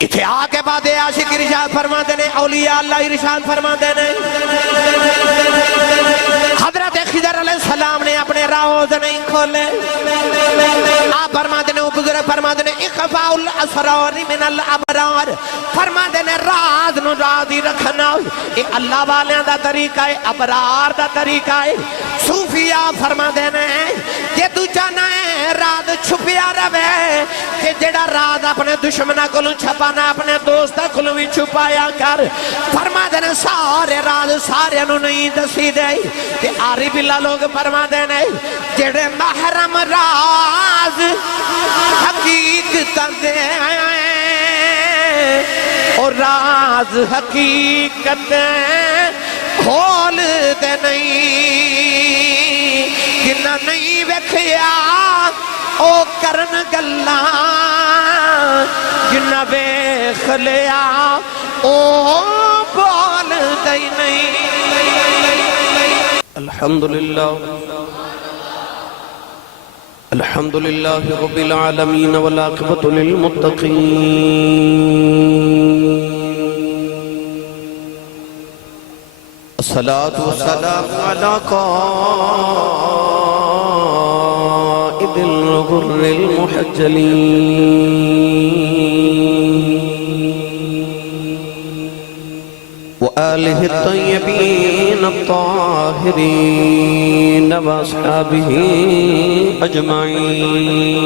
اتھے آکے بعد عاشق ارشاد فرما دینے اولیاء اللہ ارشاد فرما دینے حضرت خضر علیہ السلام نے اپنے راوز نہیں کھولے آپ فرما دینے بزرگ فرما دینے اخفاء الاسرار من الابرار فرما دینے راز نو رازی رکھنا یہ اللہ والیاں دا طریقہ ہے ابرار دا طریقہ ہے صوفیاء فرما دینے کہ تو جانا ہے راز چھپیا روے کہ جڑا راز اپنے دشمنہ کو چھپانا اپنے دوستہ کو بھی چھپایا کر فرما دینے سارے راز سارے انہوں نہیں دسی دے کہ آری بلا لوگ فرما دینے جڑے محرم راز حقیقت دے اور راز حقیقت کھول دے نہیں جنہ نہیں وکھیا او کرن گلہ جنہ ویکھ لیا او بول دے نہیں الحمدللہ رب العالمین والعاقبۃ للمتقین الصلاة والسلام على قائد الغر المحجلين وآله الطيبين الطاهرين وأصحابه أجمعين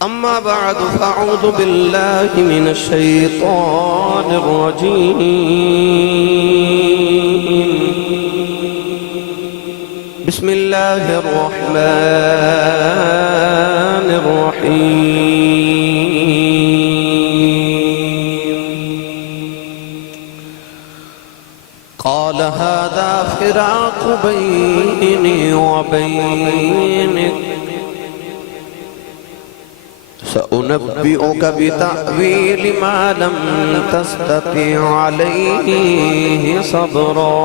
أما بعد فأعوذ بالله من الشيطان الرجيم بسم الله الرحمن الرحيم قال هذا فراق بيني وبينك سأنبئك بتأويل ما لم تستطع عليه صبرا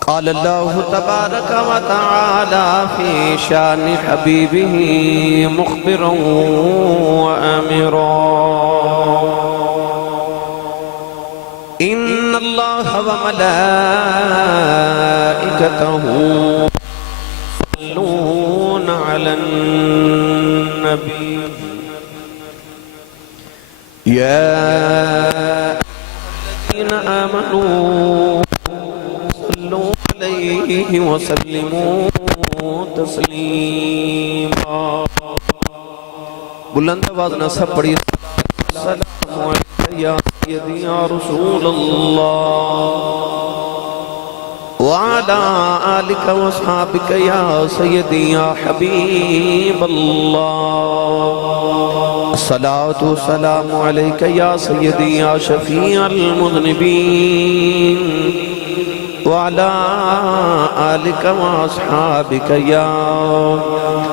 قال الله تبارك وتعالى في شان حبيبه مخبرا وآمرا إن الله وملائكته يصلون على النبي يا الذين آمنوا صلوا عليه وسلموا تسليما بلند آواز نہ سب پڑھی السلام علیکم یا سیدی یا رسول اللہ وعلى آلك وصحابك يا سيدي يا حبيب الله الصلاة والسلام عليك يا سيدي يا شفيع المذنبين وعلى آلك وأصحابك يا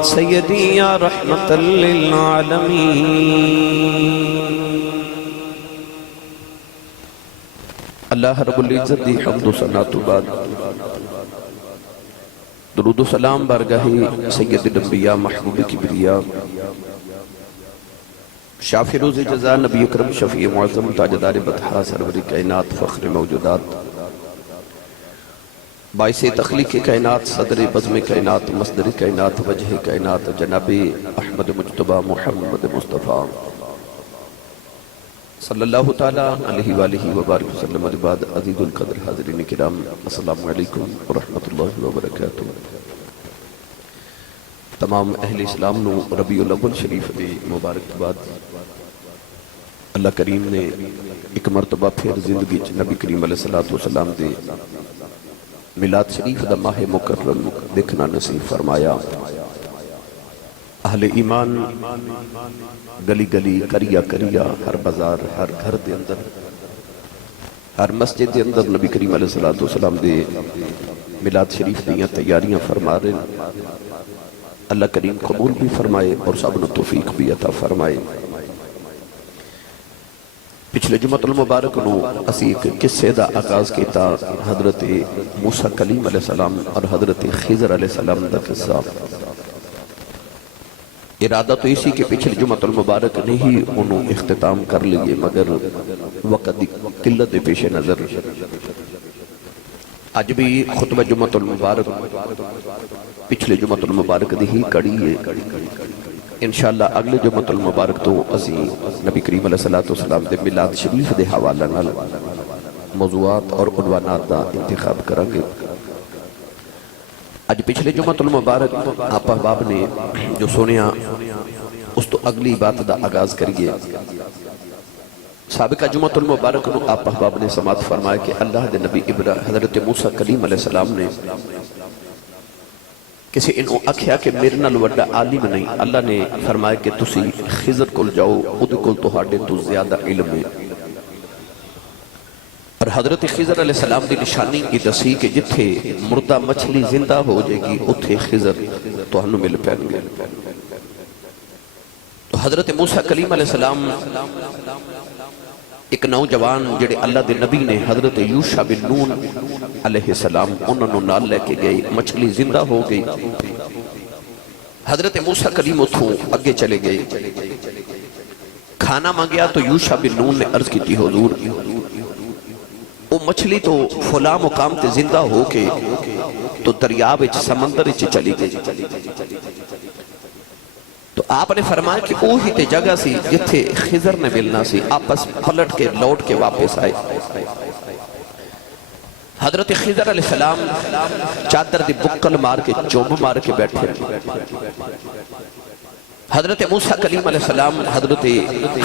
سيدي يا رحمة للعالمين اللہ رب العزت دی حمد و ثناء تو بعد درود و سلام بارگاہ سید الانبیاء محبوب کبریاء شافع روز جزا نبی اکرم شفیع معظم تاجدار بطحا سرور کائنات فخر موجودات باعث تخلیق کائنات صدر بزم کائنات مصدر کائنات وجہ کائنات جناب احمد مجتبہ محمد مصطفیٰ صلی اللہ تعالیٰ علیہ وآلہ وبارک وسلم عباد عزیز القدر حاضرین کرام السلام علیکم ورحمت اللہ وبرکاتہ تمام اہل اسلام نو ربیع الاول شریف دے مبارک بعد اللہ کریم نے ایک مرتبہ پھر زندگی نبی کریم علیہ السلام دے میلاد شریف دا ماہ مکرم دیکھنا نصیب فرمایا اہل ایمان گلی گلی کریا کریا ہر بازار ہر گھر دے اندر ہر مسجد دے اندر نبی کریم علیہ السلام دے میلاد شریف دیاں تیاریاں فرما رہے اللہ کریم قبول بھی فرمائے اور سب نے توفیق بھی عطا فرمائے پچھلے جمعۃ المبارک نو اسی ایک قصے دا آغاز کیتا، حضرت موسیٰ کلیم علیہ السلام اور حضرت خضر علیہ السلام دا قصہ۔ ارادہ تو اسی کہ پچھلے جمعۃ المبارک نے ہی انہوں اختتام کر لیے، مگر وقت دی قلت پیش نظر اج بھی خطبہ جمعۃ المبارک پچھلے جمعۃ المبارک دی ہی کڑی ہے۔ انشاءاللہ اگلے جمعۃ المبارک تو اسی نبی کریم علیہ السلام دے میلاد شریف دے حوالہ نال موضوعات اور عنوانات دا انتخاب کریں گے۔ اج پچھلے جمعۃ المبارک آپ احباب نے جو سنیا اس تو اگلی بات دا آغاز کریے۔ سابقہ جمعۃ المبارک نو آپ احباب نے سماعت فرمایا کہ اللہ دے نبی حضرت موسیٰ کلیم علیہ السلام نے کسی انہوں اکھیا کہ میرے نال وڈا عالم نہیں، اللہ نے فرمایا کہ تسی خضر کل جاؤ، خود کل تہاڈے تو زیادہ علم ہے۔ اور حضرت خضر علیہ السلام دی نشانی کی دسی کہ جتھے مردہ مچھلی زندہ ہو جائے گی اتھے خضر تو ہنو مل پہن گئے۔ تو حضرت موسیٰ کلیم علیہ السلام ایک نوجوان جڑے اللہ دے نبی نے حضرت یوشع بن نون علیہ السلام انہوں نے نال لے کے گئے، مچھلی زندہ ہو گئی۔ حضرت موسیٰ کلیم اتھوں اگے چلے گئے، کھانا مانگیا تو یوشع بن نون نے عرض کی تھی حضور وہ مچھلی تو فلاں مقام تے زندہ ہو کے تو دریاب اچ سمندر اچ چلی گئی۔ تو آپ نے فرمایا کہ اوہی تے جگہ سی جتھے خضر نے ملنا سی، آپس پلٹ کے لوٹ کے واپس آئے۔ حضرت خضر علیہ السلام چادر دی بکل مار کے چوم مار کے بیٹھے۔ حضرت موسیٰ کلیم علیہ السلام حضرت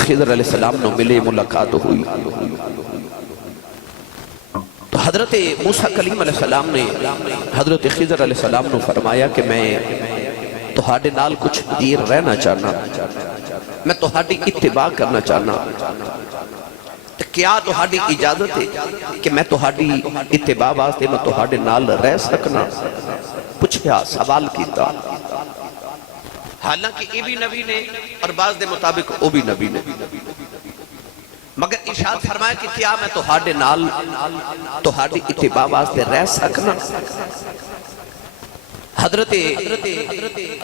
خضر علیہ السلام نو ملے، ملاقات ہوئی۔ تو حضرت موسیٰ کلیم علیہ السلام نے حضرت خضر علیہ السلام نو فرمایا کہ میں تہاڈے نال کچھ دیر رہنا چاہنا، میں تہاڈی اتباع کرنا چاہنا، کیا تہاڈی اجازت ہے کہ میں تہاڈی اتباع واسطے میں تہاڈے نال رہ سکنا؟ پوچھیا، سوال کیتا۔ حالانکہ یہ بھی نبی نے اور بعض دے مطابق وہ بھی نبی نے، مگر ارشاد فرمایا کہ کیا میں تہاڈے نال تہاڈی اتباع واسطے رہ سکنا؟ حضرت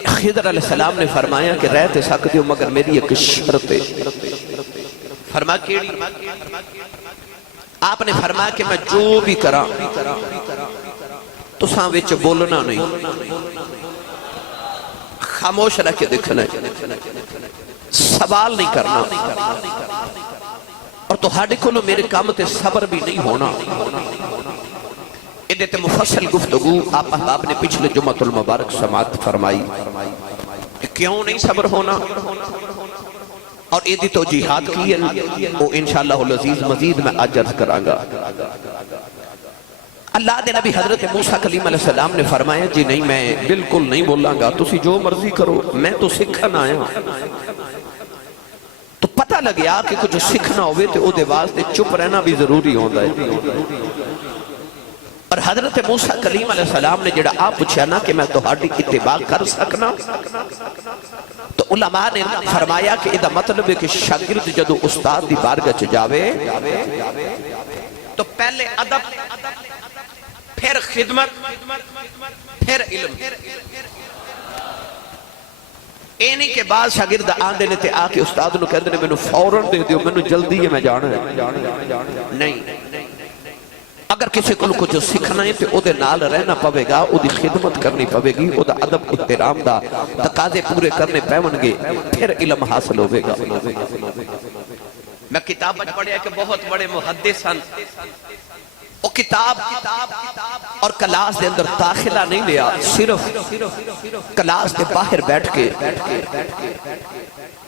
خضر علیہ السلام نے فرمایا کہ رہتے سکتے ہو مگر میری ایک شرط ہے۔ فرمایا کیڑی؟ آپ نے فرمایا کہ میں جو بھی کراں تو ساں وچ بولنا نہیں، خاموش رہ کے دیکھنا ہے، سوال نہیں کرنا، اور تہاڈے کولوں میرے کام تے صبر بھی نہیں ہونا۔ ادھے تے مفصل گفتگو آپ احباب نے پچھلے جمعۃ المبارک سماعت فرمائی کہ کیوں نہیں صبر ہونا، اور ادھی توجیحات کی ہے وہ انشاءاللہ العزیز مزید میں آج عرض کراں گا۔ اللہ دے نبی حضرت موسیٰ کلیم علیہ السلام نے فرمایا جی نہیں میں بالکل نہیں بولاں گا، تسی جو مرضی کرو، میں تو سکھن آیا۔ تو پتہ لگیا کہ کچھ سکھنا ہوئے تو او دے واسطے چپ رہنا بھی ضروری ہوتا ہے۔ اور حضرت موسیٰ کلیم علیہ السلام نے جڑا آپ پوچھا نا کہ میں تہاڈی اتباع کر سکنا، تو علماء نے فرمایا کہ ادھا مطلب ہے کہ شاگرد جدو استاد دی بارگاہ چ جاوے تو پہلے ادب، پھر خدمت، پھر علم۔ اینی کے بعد شاگرد آندے نے تے آ کے استاد نو کہندے نے مینوں فوراً دے دیو، مینوں جلدی ہے میں جانا ہے۔ نہیں، اگر کسی کو کچھ سکھنا ہے تو او دے نال رہنا پوے گا، او دی خدمت کرنی پوے گی، او دا ادب احترام دا تقاضے پورے کرنے پیون گے، پھر علم حاصل ہوئے گا۔ میں کتاب پڑھیا کہ بہت بڑے محدث ہیں، وہ کتاب اور کلاس دے اندر داخلہ نہیں لیا، صرف کلاس دے باہر بیٹھ کے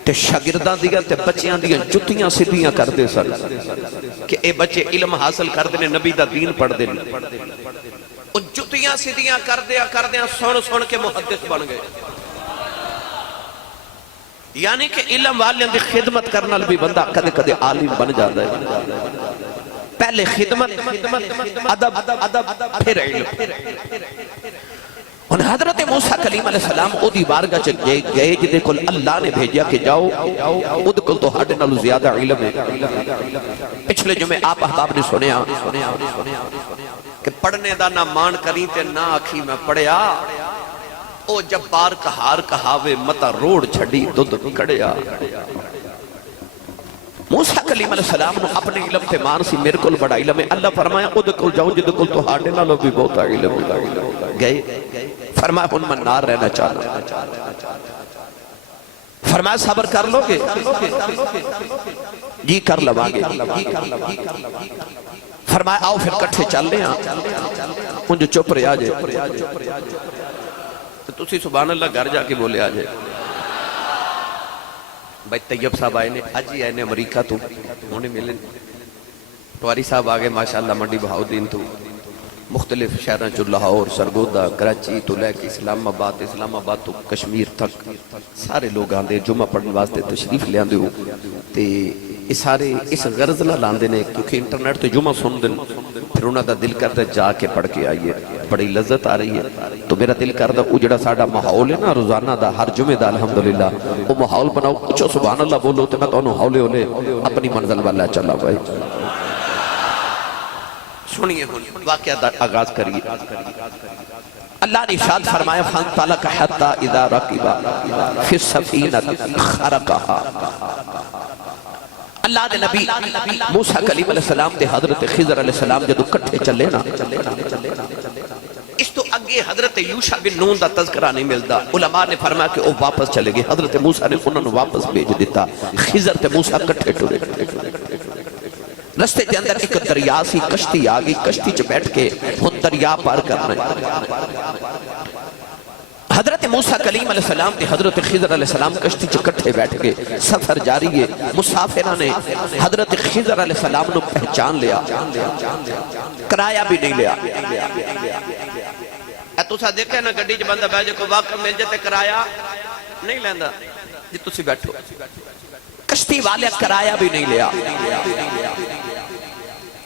تے شاگرداں دیا تے بچیاں دیا جتیاں سدیاں کر دے سن کہ اے بچے علم حاصل کر دینے، نبی دا دین پڑھ دینے۔ وہ جتیاں سدیاں کر دیا سن کے محدث بن گئے۔ یعنی کہ علم والے دی خدمت کرنا بھی بندہ کدے کدے عالم بن جاتا ہے۔ پہلے خدمت، ادب، پھر علم۔ ان حضرت موسیٰ کلیم علیہ السلام او دی بارگاہ چ گئے جدے کل اللہ نے بھیجیا کہ جاؤ اود کل تو ہاڑے نالو زیادہ علم ہے. پچھلے جمعے آپ احباب نے سنیا کہ پڑھنے دا نہ مان کری تے نہ آکھی میں پڑھیا او جب بار کہار کہاوے متا روڑ چھڑی دودھ کڑیا. موسیٰ کلیم علیہ السلام نے اپنے علم تے مان سی میرے کل بڑا علم ہے. اللہ فرمایا اود کل جاؤ جدے کل تو ہاڑے نالو بھی بہت علم گئے. فرمایا ان من نار رہنا چاہنا. فرمایا صبر کر لو گے جی کر لوا گے. فرمایا آؤ پھر کٹھے چل لیں ان جو چپ رہے آجے تو تسی سبحان اللہ گھر جا کے بولے آجے. بھائی طیب صاحب آئے نے آج ہی آئے نے امریکہ تو انہیں ملے. ٹواری صاحب آگے ماشاءاللہ منڈی بہاؤدین تو مختلف شہران چو لاہور سرگودہ کراچی تو لے کے اسلام آباد تو کشمیر تک سارے لوگ آن دے جمعہ پڑھنے واسطے تشریف لے آن دے ہو تے اس سارے اس غرض نہ لاندے نے کیونکہ انٹرنیٹ تے جمعہ سن دن پھر انہاں دا دل کرتا جا کے پڑھ کے آئیے بڑی لذت آ رہی ہے. تو میرا دل کرتا اجڑا ساڑا ماحول ہے نا روزانہ دا ہر جمعہ دا الحمدللہ وہ ماحول بناؤ کچھو سبحان اللہ بولو تے میں تو انہوں ہولے ہولے اپنی منزل والا چلا بھائی. سنیے واقعہ دا آغاز کریے. اللہ نے ارشاد فرمایا فانطلق حتی اذا رکب فی السفینۃ خرقها. اللہ دے نبی موسیٰ کلیم علیہ السلام تے حضرت خضر علیہ السلام جدو کٹھے چلے نا اس تو اگے حضرت یوشع بن نون دا تذکرہ نہیں ملتا. علماء نے فرمایا کہ وہ واپس چلے گئے. حضرت موسیٰ نے انہوں نے واپس بھیج دیتا. خضر تے موسیٰ کٹھے ٹورے. رستے کے اندر ایک دریا سی کشتی آگئی. کشتی چ بیٹھ کے وہ دریا پار کرنا. حضرت موسیٰ کلیم علیہ السلام تے حضرت خضر علیہ السلام کشتی چ کٹھے بیٹھ گئے. سفر جاری ہے. مسافرہ نے حضرت خضر علیہ السلام نے پہچان لیا. کرایہ بھی نہیں لیا. تو سا دیکھے نا گڑی جو بندہ بیجے کو واقع مل جاتے کرایہ نہیں لیندہ جی تسی بیٹھو. کشتی والے کرایہ بھی نہیں لیا.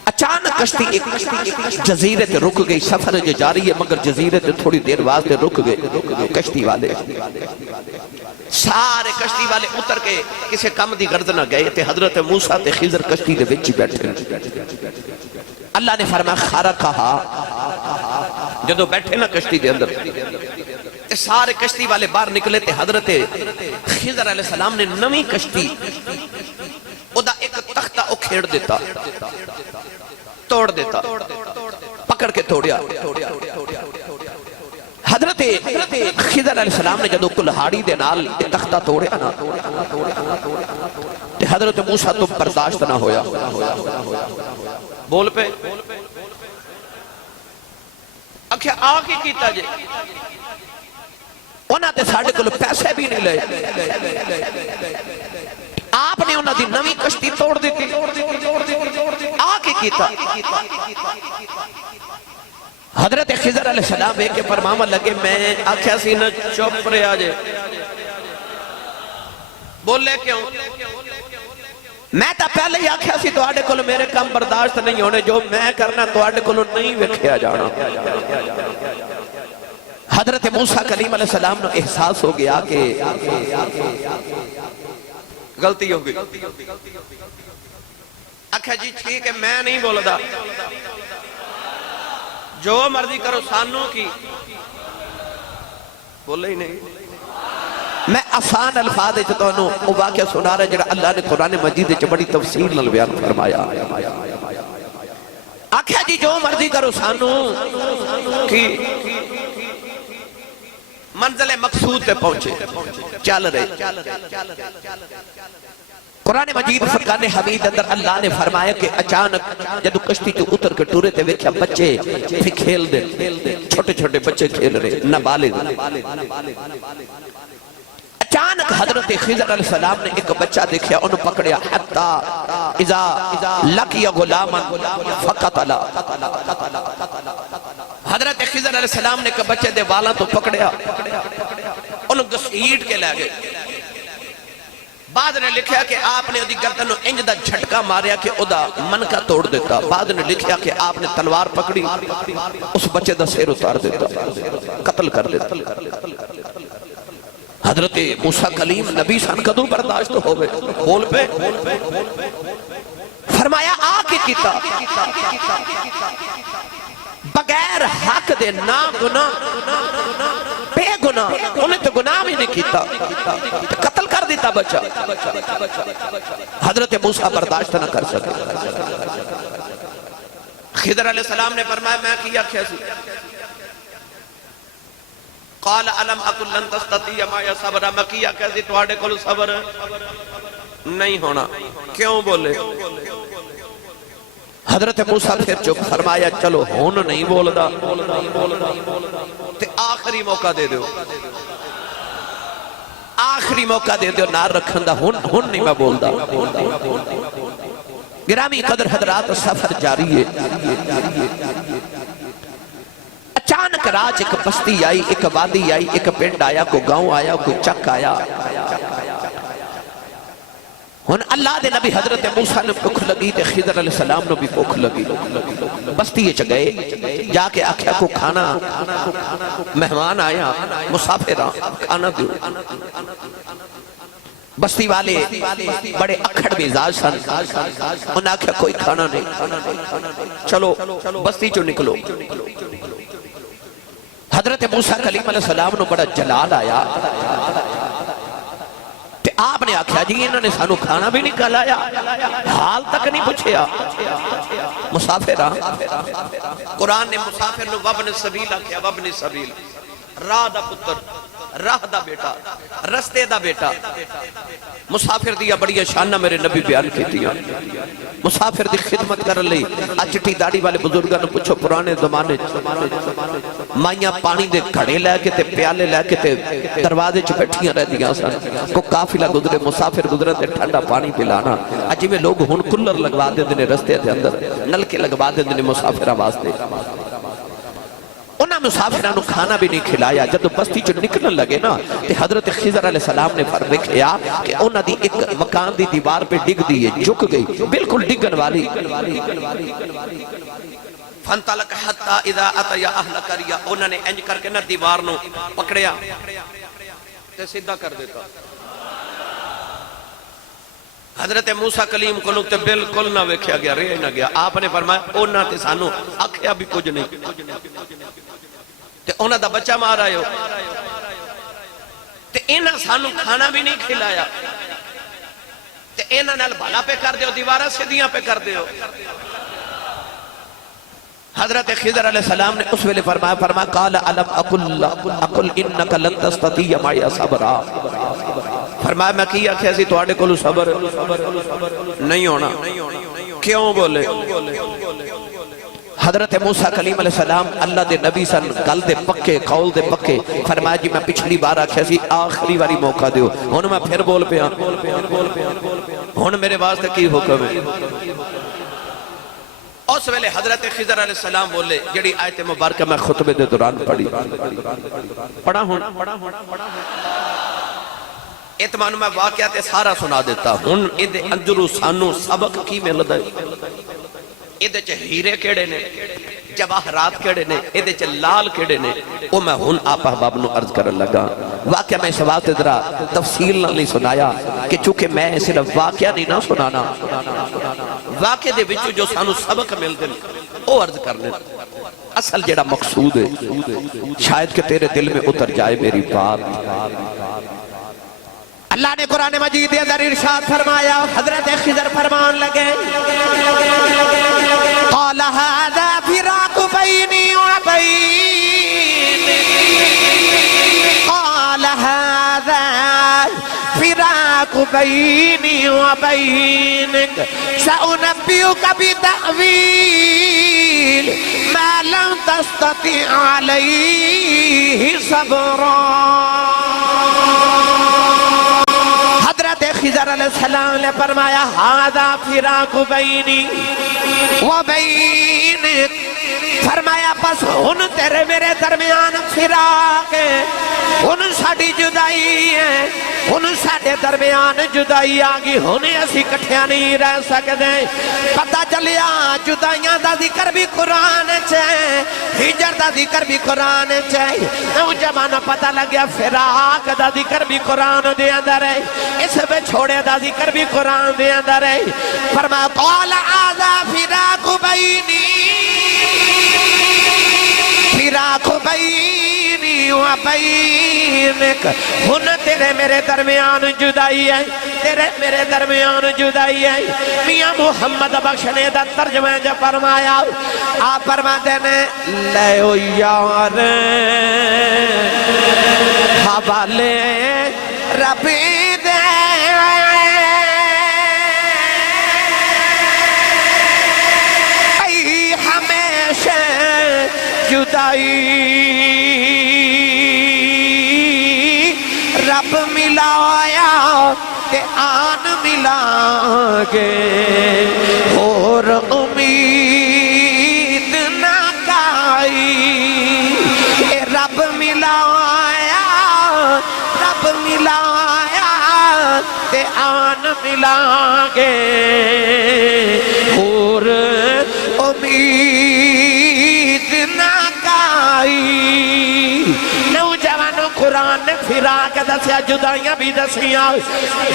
اچانک کشتی ایک جزیرے تے رک گئی. سفر جو جاری ہے مگر جزیرے تے تھوڑی دیر واسطے رک گئے. کشتی والے سارے کشتی والے اتر کے کسی کم دی غرض نہ گئے تے حضرت موسیٰ تے خضر کشتی دے وچ بیٹھے. اللہ نے فرمایا خرقہا. جدو بیٹھے نا کشتی دے اندر سارے کشتی والے باہر نکلے تے حضرت خضر علیہ السلام نے نویں کشتی او دا ایک تختہ او کھیڑ دیتا توڑ دیتا پکڑ کے توڑیا. حضرت خضر علیہ السلام نے جدو کلہاڑی دے نال تختہ توڑیا نا تے حضرت موسیٰ تو برداشت نہ ہویا. بول پہ اکھیا آگے کیتا جے انہاں تے ساڑھے کلو پیسے بھی نہیں لے. آپ نے انہاں دی نویں کشتی توڑ دیتی. آگے کیتا. حضرت خضر علیہ السلام ایک فرماما لگے میں آکھیا سی نہ چپ رہے آجے. بولے کیوں؟ میں تا پہلے ہی آکھیا سی تو آڑے کلو میرے کام برداشت نہیں ہونے. جو میں کرنا تو آڑے کلو نہیں وکھیا جانا. حضرت موسیٰ کلیم علیہ السلام نے احساس ہو گیا کہ غلطی ہو گئی. اکھا جی ٹھیک ہے میں نہیں بولا دا جو مرضی کرو سانوں کی بولے ہی نہیں. میں آسان الفاظ چاہتا ہوں وہ واقعہ سنا رہا جڑا اللہ نے قرآن مجید چ بڑی تفصیل نال بیان فرمایا. آکھا جی جو مرضی کرو سانوں کی منزل مقصود پہ پہنچے چل رہے. قرآن مجید فرقان حمید اندر اللہ نے فرمایا کہ اچانک جدو کشتی جو اتر کے ٹورے تے ویکھیا بچے بھی کھیل دے. چھوٹے چھوٹے بچے کھیل رہے نابالغ. اچانک حضرت خضر علیہ السلام نے ایک بچہ دیکھیا انہوں پکڑیا. حتی اذا لقی غلاما فقتلا. حضرت خضر علیہ السلام نے ایک بچے دے والاں تو پکڑیا انہوں گھسیٹ کے لے گئے. بعد نے لکھیا کہ آپ نے ادھی گردن نو انج دا جھٹکا ماریا کہ ادا منکا توڑ دیتا. بعد نے لکھیا کہ آپ نے تلوار پکڑی اس بچے دا سیر اتار دیتا, قتل کر دیتا. حضرت موسیٰ کلیم نبی سن کدوں برداشت ہوئے بول پہ فرمایا آ کے کیتا بغیر حق دے نا گناہ بے گناہ انہیں تو گناہ بھی نہیں کیتا قتل کر دیتا بچہ. حضرت موسیٰ برداشت نہ کر سکے. خضر علیہ السلام نے فرمایا میں کیا کیسی قال علم اقل لن تستطیع معی صبر میں کیا کیسی تواڈے کول صبر نہیں ہونا. کیوں بولے؟ حضرت موسیٰ پھر چپ فرمایا چلو ہون نہیں بولدا تے آخری موقع دے دیو, آخری موقع دے دیو نار رکھن دا ہون نہیں میں بولدا. گرامی قدر حضرات سفر جاری ہے. اچانک راج ایک بستی آئی, ایک وادی آئی, ایک پنڈ آیا, کوئی گاؤں آیا, کوئی چک آیا. ہن اللہ دے نبی حضرت موسیٰ نے بھوک لگی تے خضر علیہ السلام نے بھی بھوک لگی. بستی چ گئے جا کے آکھیا کو کھانا, مہمان آیا, مسافر کھانا دیو. بستی والے بڑے اکھڑ مزاج سن, انہوں نے آکھیا کوئی کھانا نہیں, چلو بستی چو نکلو. حضرت موسیٰ کلیم علیہ السلام نے بڑا جلال آیا. آپ نے آکھیا جی انہوں نے سانو کھانا بھی نہیں کھلایا, حال تک نہیں پوچھیا. مسافر قرآن نے مسافر نو وابن سبیل آکھیا, وابن سبیل راہ دا پتر, راہ دا بیٹا, رستے دا بیٹا. مسافر دیا بڑی شانہ میرے نبی بیان کی دیا. مسافر دی خدمت کر لئی اچٹی داڑی والے بزرگاں نو پوچھو پرانے زمانے مائیاں پانی دے گھڑے لے کے تے پیالے لے کے تے دروازے چ بیٹھیاں رہ دیاں سن. کو قافلہ گزرے, مسافر گزرے تے ٹھنڈا پانی پلانا. اجی میں لوگ ہن کولر لگوا دیندے نے رستے دے اندر, نلکے لگوا دیندے نے مسافراں واسطے. انہاں مسافرانو کھانا بھی نہیں کھلایا. جب بستی جو نکلن لگے نا تے حضرت خضر علیہ السلام نے فرمایا کہ انہاں دی ایک مکان دی دیوار پہ ڈگ دی ہے, جھک گئی بالکل ڈگن والی. فانطلق حتی اذا اتیا اہل قریہ, انہوں نے انج کر کے نہ دیوار نو پکڑیا تے سیدھا کر دیتا. حضرت موسیٰ کلیم کو تے بالکل نہ ویکھیا گیا, رہ نہ گیا. آپ نے فرمایا انہاں تے سانو آکھیا بھی کچھ نہیں تے انہاں دا بچہ مار آئے ہو تے انہاں سانو کھانا بھی نہیں کھلایا تے انہاں نال بھلا پہ کر دیو, دیوارہ سیدھیاں پہ کر دیو. حضرت خضر علیہ السلام نے اس ویلے فرمایا قال علم اقل انک لن تستطیع معی صبرا. فرمایا میں کیا کیسی تواڈے کولو صبر نہیں ہونا. کیوں بولے؟ حضرت موسیٰ کلیم علیہ السلام اللہ دے نبی سن, گل دے پکے, قول دے پکے. فرمایا جی میں پچھلی بار آکھیا سی آخری واری موقع دیو, ہن میں پھر بول پیا, ہن میرے واسطے کی حکم ہے؟ اس ویلے حضرت خضر علیہ السلام بولے جڑی آیت مبارکہ میں خطبے دے دوران پڑھا ہوں. اتمانو میں واقعات سارا سنا دیتا ہوں. ادھے انجرو سانو سبق کی ملدا ہے. ادھے چ ہیرے کیڑے نے, جواہرات کیڑے نے, ادھے چ لال کیڑے نے, او میں ہن آپ احباب نو عرض کرن لگا. واقعہ میں اس واسطے ذرا تفصیل نہیں سنایا کہ چونکہ میں صرف واقعہ نہیں نہ سنانا, واقعے دے وچوں جو سانو سبق ملدے نے او عرض کرنے. اصل جڑا مقصود ہے شاید کہ تیرے دل میں اتر جائے میری بات. اللہ نے قرآن مجید کے اندر ارشاد فرمایا, حضرت خضر فرمان لگے قال هذا فراق بینی وبینک, قال هذا فراق بینی وبینک, سأنبئک بتأویل ما لم تستطع علیہ صبرا. خضر علیہ السلام نے فرمایا ہذا فراق بینی وبینک. فرمایا بس ہن تیرے میرے درمیان فراق ہے, ہن ساڑی جدائی ہے ہن ساڑے درمیان جدائی آگی ہونے اسی کٹھیاں نہیں رہ سکتے پتہ چلیا جدائیاں دا ذکر بھی قرآن چاہے ہجر دا ذکر بھی قرآن چاہے نوجوانہ پتہ لگیا فراق دا ذکر بھی قرآن دے اندر ہے اس پہ چھوڑے دا ذکر بھی قرآن دے اندر ہے فرما قال آذا فراق بینی فراق بینی و بینک ہن تیرے میرے درمیان جدائی ہے تیرے میرے درمیان جدائی ہے میاں محمد بخش نے دا ترجمہ جو فرمایا آپ فرماتے نے لے یار حوالے ربی دے ای ہمیشہ جدائی رب ملایا تے آن ملا گے اور امید نہ کائی اے رب ملایا رب ملایا تے آن ملا گے اور امید نہ کائی نوجوانوں قرآن نے پھرا کے دسیا جدائیاں بھی دسیاں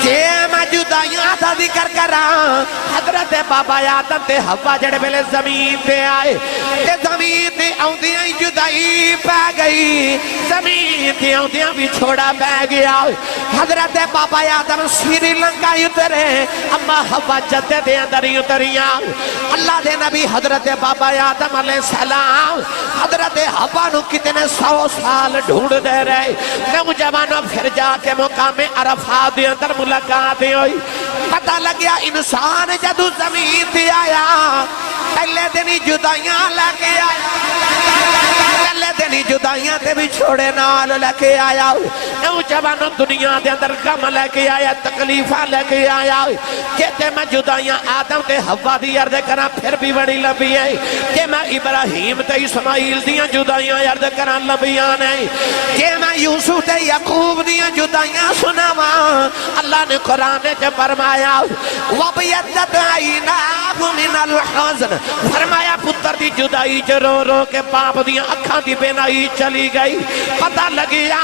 جے میں جدائیاں دا ذکر کراں حضرت بابا آدم تے حوا جڑے بلے زمین تے آئے تے زمین تے آؤندیاں جدائی پہ گئی زمین تے آؤندیاں بھی چھوڑا پہ گیا حضرت بابا آدم سری لنکا اترے اما حوا جدے دے اندر اتریاں اللہ دے نبی حضرت بابا آدم علیہ السلام حضرت حوا نو کتنے 100 سال ڈھونڈ دے رہے نوجوانوں پھر جا کے مقام عرفات دے اندر ملاقات ہوئی پتہ لگیا انسان جدو زمین تے آیا پہلے دنی جدائیاں لگے آیا پہلے دنی جدائیاں تے بھی چھوڑے نال لگے آیا نوجوانوں دنیا دے اندر غم لگے آیا تکلیفہ لگے آیا کہتے میں جدائیاں آدم تے حوا دی عرض کرا پھر بھی بڑی لمبی ہے کہ میں ابراہیم تے اسماعیل دیاں جدائیاں عرض کرا لمبیاں نہیں کہ میں یوسف تے یعقوب دیاں جدائیاں سناواں اللہ نے قرآن تے فرمایا وَبْيَدَّتْ عَيْنَاهُ مِنَ الْحَزْنِ فرمایا پتر دی جدائی چ رو رو کے باپ دیاں اکھاں دی بینائی چلی گئی پتہ لگیا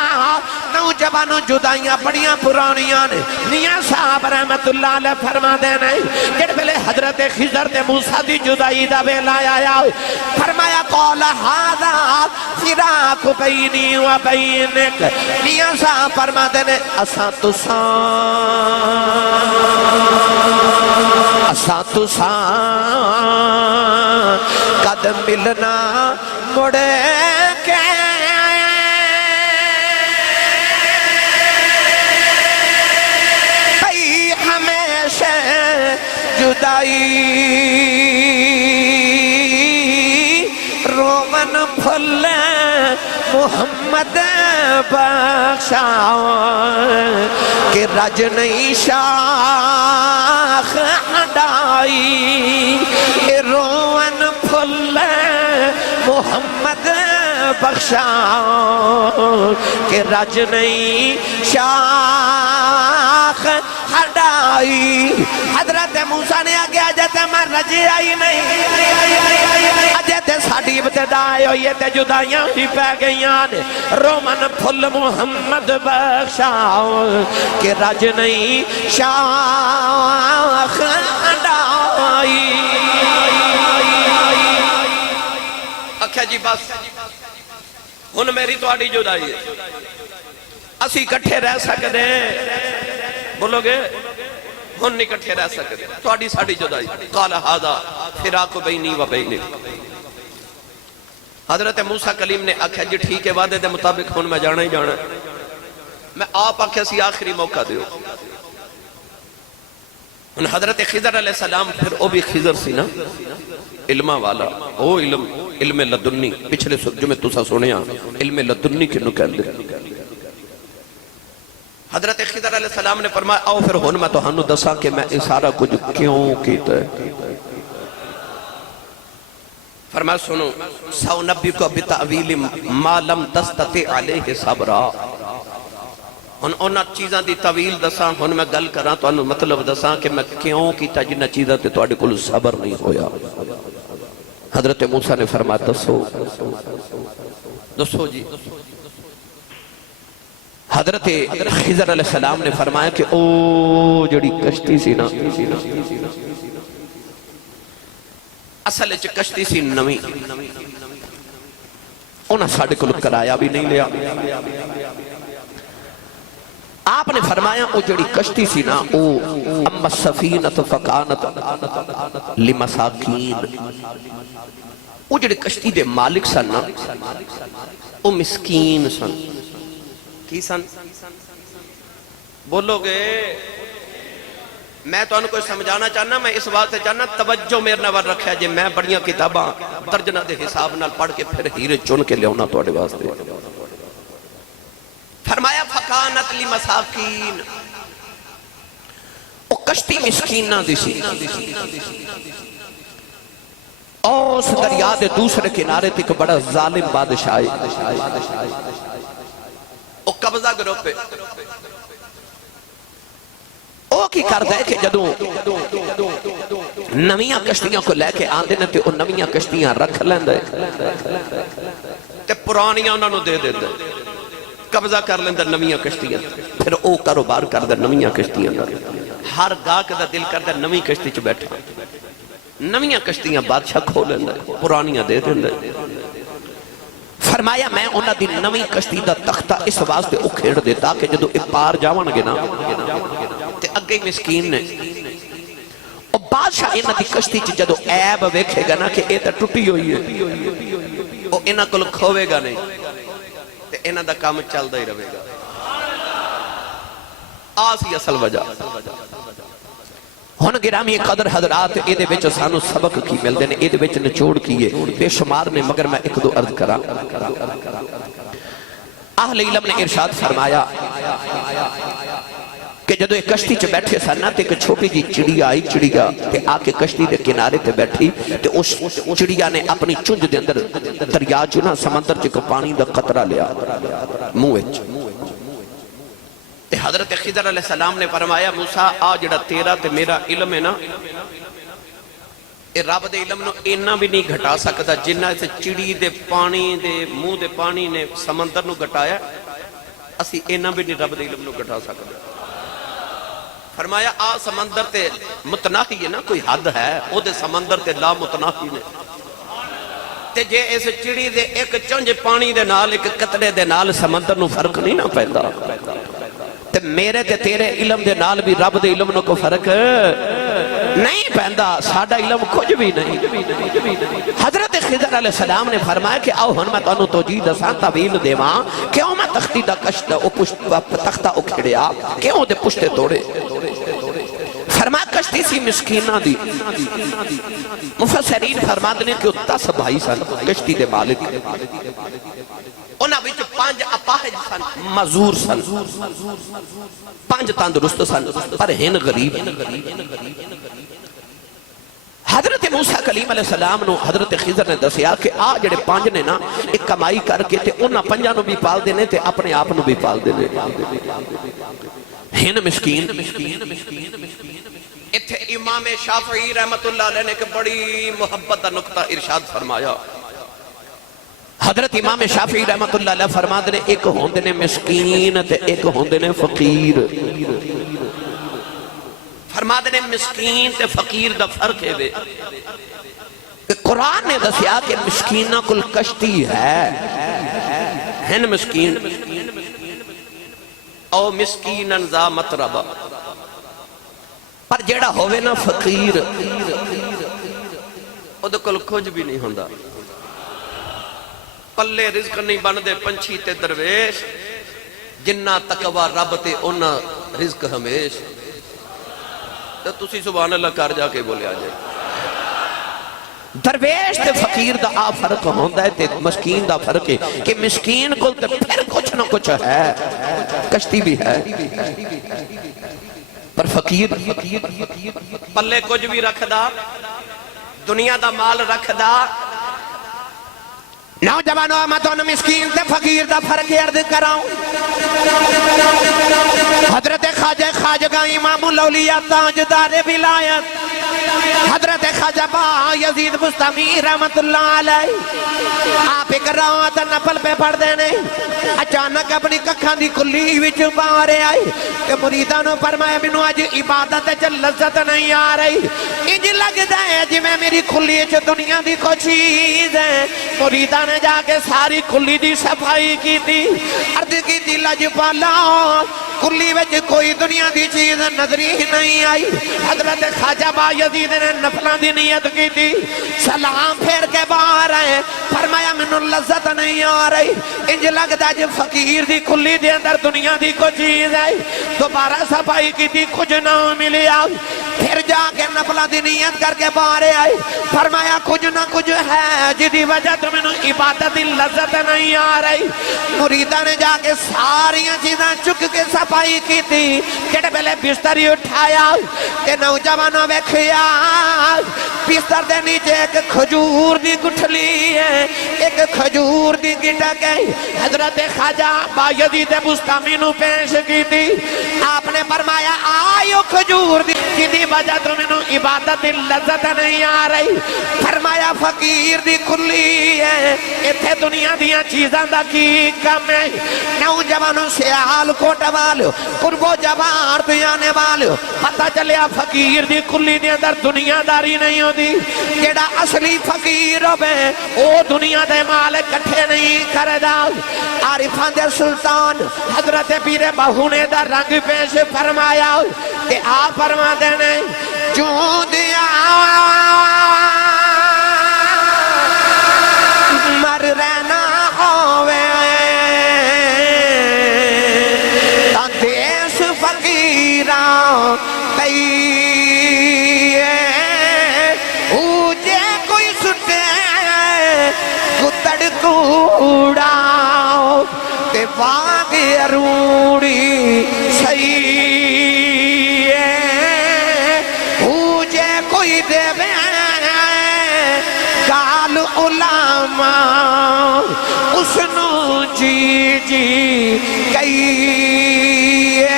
نوجوانوں جدائیاں بڑیاں پرانیاں نے میاں صاحب رحمت اللہ علیہ فرما دینے جڑ بلے حضرت خضر تے موسیٰ دی جدائی دا بیلا آیا فرمایا قول هذا فراق بینی و بینک میاں صاحب فرما دینے اساں تساں قد ملنا مڑے کے بھئی ہمیشہ جدائی رومن پھل محمد بخشا کہ رج نہیں شاخ ہڈائی رومن پھل محمد بخشا کہ رج نہیں شاخ ہڈائی حضرت موسیٰ نے آگے آجاتے میں رجی آئی نہیں آجاتے ساڑھی ابتدائی ہوئی تے جدائیاں ہی پہ گئیاں رومن پھل محمد بخشا کہ رج نہیں شاخ ہڈائی اکھا جی بس ہن میری تو آڑی جدائی ہے اسی کٹھے رہ سکتے بولو گے ہن نہیں کٹھے رہ سکتے تو آڑی ساڑی جدائی قال هذا فراق بینی و بینک حضرت موسیٰ کلیم نے آکھا جی ٹھیک ہے وعدے دے مطابق ہن میں جانا ہی جانا میں آپ آکھا سی آخری موقع دیو ان حضرت خضر علیہ السلام پھر او بھی خضر سی نا علمہ والا او علم لدنی پچھلے جمعے تسا سنیا علم لدنی کنو کہہ دے حضرت خضر علیہ السلام نے فرمایا آؤ پھر ہون میں تو ہنو دسا کہ میں سارا کچھ کیوں کیتا ہے فرمایا سنو سو نبی کو بتعویل ما لم تستطع علیہ صبرا ہن انہاں چیزاں دی طویل دساں ہن میں گل کراں تانوں مطلب دساں کہ میں کیوں کیتا جنہاں چیزاں تے تواڈے کول صبر نہیں ہویا حضرت موسیٰ نے فرمایا دسو جی حضرت خضر علیہ السلام نے فرمایا کہ او جڑی کشتی سی نا اصل وچ کشتی سی نویں انہاں ساڈے کول کرایہ بھی نہیں لیا آپ نے فرمایا او جڑی کشتی سی نا او اما السفینۃ فکانت لمساکین او جڑی کشتی دے مالک سن نا او مسکین سن کی سن بولو گے میں تو انہوں کو سمجھانا چاہنا میں اس وقت چاہنا توجہ میرے نوار رکھا جے میں بڑیاں کتاباں ترجمہ دے حساب نال پڑھ کے پھر ہیرے چن کے لے ہونا توڑے واسطے فرمایا فکانت لی مساکین او کشتی مسکین نہ دیسی اس دریا دے دوسرے کنارے تک بڑا ظالم بادشاہ او قبضہ گروہ پہ او کی کردہ ہے کہ جدوں نویاں کشتیاں کو لے کے آن دینے تے او نویاں کشتیاں رکھ لیندے تے پرانیاں انہوں نے دے دیتے قبضہ کر لیندے نویاں کشتیاں پھر او کاروبار کردہ نویاں کشتیاں ہر گاہک دا دل کردہ نوی کشتی چ بیٹھا نویاں کشتیاں بادشاہ کھو لیندے پرانیاں دے دیندے فرمایا میں انہاں دی نوی کشتی دا تختہ اس واسطے او کھیڑ دیتا کہ جدو ایک پار جاون گے نا تے اگے مسکین نے اور بادشاہ انہاں دی کشتی چ جدو عیب ویکھے گا نا کہ اے تے ٹوٹی ہوئی ہے او انہاں کول کھوے گا نہیں تے انہاں دا کام چلدا ہی رہے گا آسی اصل وجہ ہن گرامی قدر حضرات اے دے وچ سانو سبق کی ملدے نے اے دے وچ نچوڑ کیے بے شمار نے مگر میں ایک دو عرض کراں اہل علم نے ارشاد فرمایا کہ جدو ایک کشتی چ بیٹھے سن تے ایک چھوٹی جی چڑیا آئی چڑیا تے آ کے کشتی دے کنارے تے بیٹھی تے اس چڑیا نے اپنی چونج دے اندر دریا چ نا سمندر چ پانی دا قطرہ لیا منہ وچ حضرت خضر علیہ السلام نے فرمایا موسیٰ آ جڑا تیرا تے میرا علم ہے نا اے رب دے علم نو اینا بھی نہیں گھٹا سکتا جنہ اسے چڑی دے پانی دے منہ دے پانی نے سمندر نو گھٹایا اسی اینا بھی نہیں رب دے علم نو گھٹا سکتا فرمایا آ سمندر تے متناہی ہے نا کوئی حد ہے او دے سمندر تے لا متناہی نے تے جے اس چڑی دے ایک چنج پانی دے نال ایک قطرے دے نال سمندر نو فرق نہیں نہ پیدا تے میرے تے تیرے علم دے نال بھی رب دے علم نو کو فرق نہیں پہندا ساڈا علم کچھ بھی نہیں حضرت خضر علیہ السلام نے فرمایا کہ آؤ ہن میں تانوں توجیہ دساں تعویل دیواں کیوں میں تختی دا کشت او پشت تختہ اکھڑیا کیوں دے پشتے توڑے فرمایا کشتی سی مسکینہ دی مفسرین فرماتے ہیں کہ 10 بھائی سن کشتی دے مالک انہاں وچ 5 اپاہج سن مزور سن 5 تندرست سن پر ہن غریب حضرت موسیٰ کلیم علیہ السلام نو حضرت خضر نے دسیا کہ آ جڑے 5 نے نا ایک کمائی کر کے تے انہاں 5 نو بھی پال دینے تے اپنے آپ نو بھی پال دینے ہن مسکین اتھے امام شافعی رحمت اللہ علیہ نے کہ بڑی محبت دا نقطہ ارشاد فرمایا حضرت امام شافعی رحمت اللہ علیہ فرماتے نے ایک ہوندے نے مسکین تے ایک ہوندے نے فقیر فرماتے نے مسکین تے فقیر دا فرق ہے بے قرآن نے دسیا کہ مسکینہ کل کشتی ہے ہن مسکین او مسکینن ذا مطربہ پر جیڑا ہوئے نا فقیر او دے کل کچھ بھی نہیں ہوندہ پلے رزق نہیں بندے پنچھی تے درویش جنہ تقوی رب تے انہ رزق ہمیش تو تسی سبحان اللہ کر جا کے بولے آجائے درویش تے فقیر دا آ فرق ہوندہ ہے تے مسکین دا فرق ہے کہ مسکین کو تے پھر کچھ نہ کچھ ہے کشتی بھی ہے پر فقیر پلے کچھ بھی رکھ دا دنیا دا مال رکھ دا نوجوانوں میں تو مسکین تے فقیر دا فرق عرض کراؤں خواجہ خواجگاں امام الاولیاء تاجدار ولایت حضرت خواجہ با یزید بستمی رحمت اللہ علیہ آپ ایک رات نفل پہ پڑھ دینے اچانک اپنی ککھاں دی کلی وچ بارے آئی کہ مریدانوں فرمایا منو آج عبادت چ لذت نہیں آ رہی انج لگدا ہے جی میں میری کلی چ دنیا دی کوئی چیز ہے مریداں نے جا کے ساری کلی دی صفائی کی تھی عرض کی تھی لجپالا کلی وچ کوئی دنیا دی چیز نظری نہیں آئی حضرت خواجہ با یزید نے نفلان دی نیت کی تھی سلام پھیر کے باہر آئے فرمایا منو لذت نہیں آ رہی انج لگدا جو فقیر دی کلی دے اندر دنیا دی کوئی چیز ہے دوبارہ صفائی کی تھی کچھ نہ ملی آئی پھر جا کے نفلان دی نیت کر کے باہر آئے فرمایا کچھ نہ کچھ ہے جدی وجہ تو منو عبادت لذت نہیں آ رہی مریدہ نے جا کے ساری چیزیں چک کے صفائی کی تھی جڑے پہلے بستری اٹھایا کہ نوجوانوں ویکھیا بستر دے نیچے ایک کھجور دی گٹھلی ہے ایک کھجور دی گٹک ہے حضرت خواجہ با یزید بستمی نو پیش کی تھی آپ نے فرمایا آئیو کھجور دی جدی وجہ تو منو عبادت لذت نہیں آ رہی فرمایا فقیر دی کلی ہے اتھے دنیا دیاں چیزاں دا کی کم ہے نوجوانوں سے آل کوٹ والو قرب و جوار دیانے والو پتہ چلیا فقیر دی کلی دی اندر دنیا داری نہیں ہو دی جیڑا اصلی فقیر ہو بے او دنیا دے مال کٹھے نہیں کردہ عارفان دے سلطان حضرت پیر بہونے دا رنگ پیش فرمایا کہ آپ فرما دینے جو دیا مر رہنا ہوئے تا دیس فقیران کئیے اوجے کوئی سٹے کتڑ کوڑا تے باغی اروڑی سہی علماء اسنو جی جی کئیے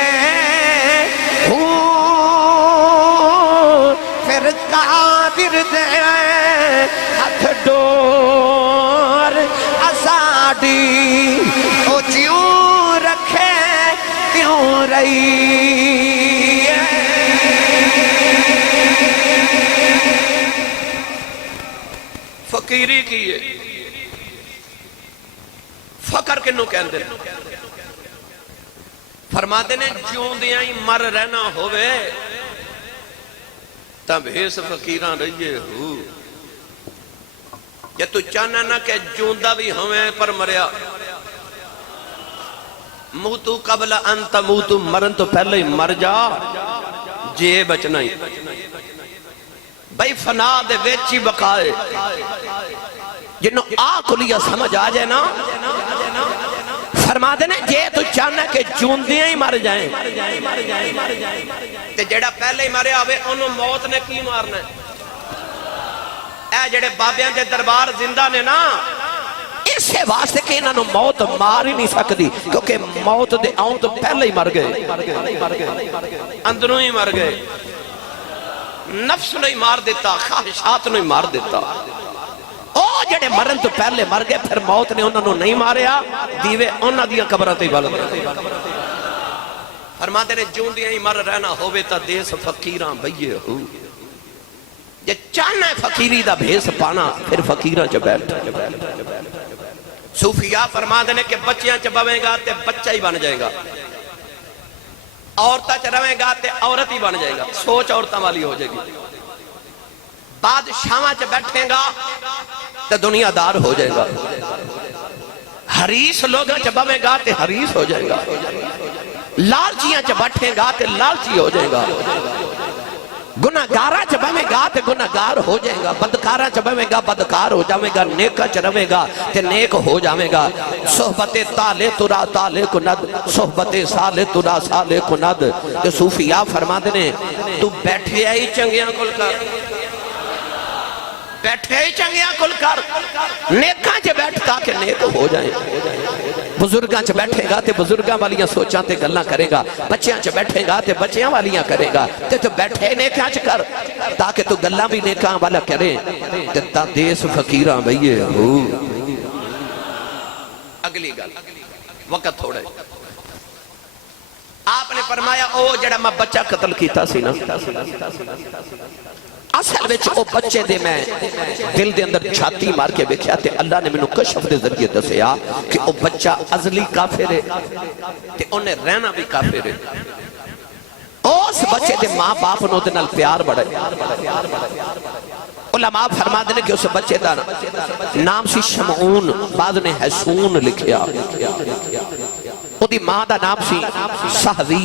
پھر قادر دے ہتھ ڈور اساڑی او جیوں رکھے کیوں رہی فقیری کیے فقر کنو کہندے فرما دینے جوں دیاں ہی مر رہنا ہوئے تب حیث فقیران رہیے ہو یا تو چاہنا نہ کہ جوندہ بھی ہمیں پر مریا موتو قبل انت موتو مرن تو پہلے ہی مر جا جے بچنا ہی بھائی فنا دے ویچی بقائے جنہوں آکلیا سمجھ آ جائے نا فرما دینے جے تو چاہنا کہ جوندیاں ہی مر جائیں تے جڑا پہلے ہی مرے آوے انہوں موت نے کی مارنا ہے اے جڑے بابیاں دے دربار زندہ نے نا اس سے واسطے کہ انہوں موت مار ہی نہیں سکتی کیونکہ موت دے آؤں تو پہلے ہی مر گئے اندروں ہی مر گئے نفس نہیں مار دیتا خواہشات نہیں مار دیتا او جڑے مرن تو پہلے مر گئے پھر موت نے انہوں نہیں ماریا دیوے انہوں دیا قبرات ہی بلد فرماتے نے جون دیا ہی مر رہنا ہوئے تا دیس فقیران بھئیے ہو یہ چاہنا ہے فقیری دا بھیس پانا پھر فقیران چا بیٹھ صوفیاء فرماتے نے کہ بچیاں چا بویں گا تے بچہ ہی بن جائے گا عورتہ چا رویں گا تے عورت ہی بن جائے گا سوچ عورتہ والی ہو جائے گی بادشاہاں چا بیٹھیں گا تے دنیا دار ہو جائے گا حریص لوگاں چا بویں گا تے حریص ہو جائے گا لالچیاں چا بیٹھیں گا تے لالچی ہو جائے گا گناہگارہ چا بویں گا تے گناہگار ہو جائے گا بدکارہ چا بویں گا بدکار ہو جائے گا نیکہ چا رویں گا تے نیک ہو جائے گا صحبت تالے ترا تالے کند صحبت سالے ترا سالے کند کہ صوفیاء فرما دینے تو بیٹھے آئی چنگیاں کل کر بیٹھے آئی چنگیاں کل کر نیکاں چا بیٹھ تاکہ نیک ہو جائیں بزرگاں چ بیٹھے گا تے بزرگاں والیاں سوچاں تے گلاں کرے گا، بچیاں چ بیٹھے گا تے بچیاں والیاں کرے گا، تے تو بیٹھے نیکاں چ کر تاکہ تو گلاں بھی نیکاں والا کرے تے تا دیس فقیراں بھئیے ہو۔ اگلی گل وقت تھوڑے، آپ نے فرمایا او جڑا میں بچہ قتل کیتا سی نا، اصل وچ او بچے دے میں دل دے اندر چھاتی مار کے ویکھیا تے اللہ نے مینوں کشف دے ذریعے دسیا کہ او بچہ ازلی کافر ہے تے اونے رہنا بھی کافر ہے۔ اس بچے دے ماں باپ نو دے نال پیار بڑھے، علماء فرما دے کہ اس بچے دا نام سی شمعون، بعد نے حسون لکھیا، او دی ماں دا نام سی سہوی،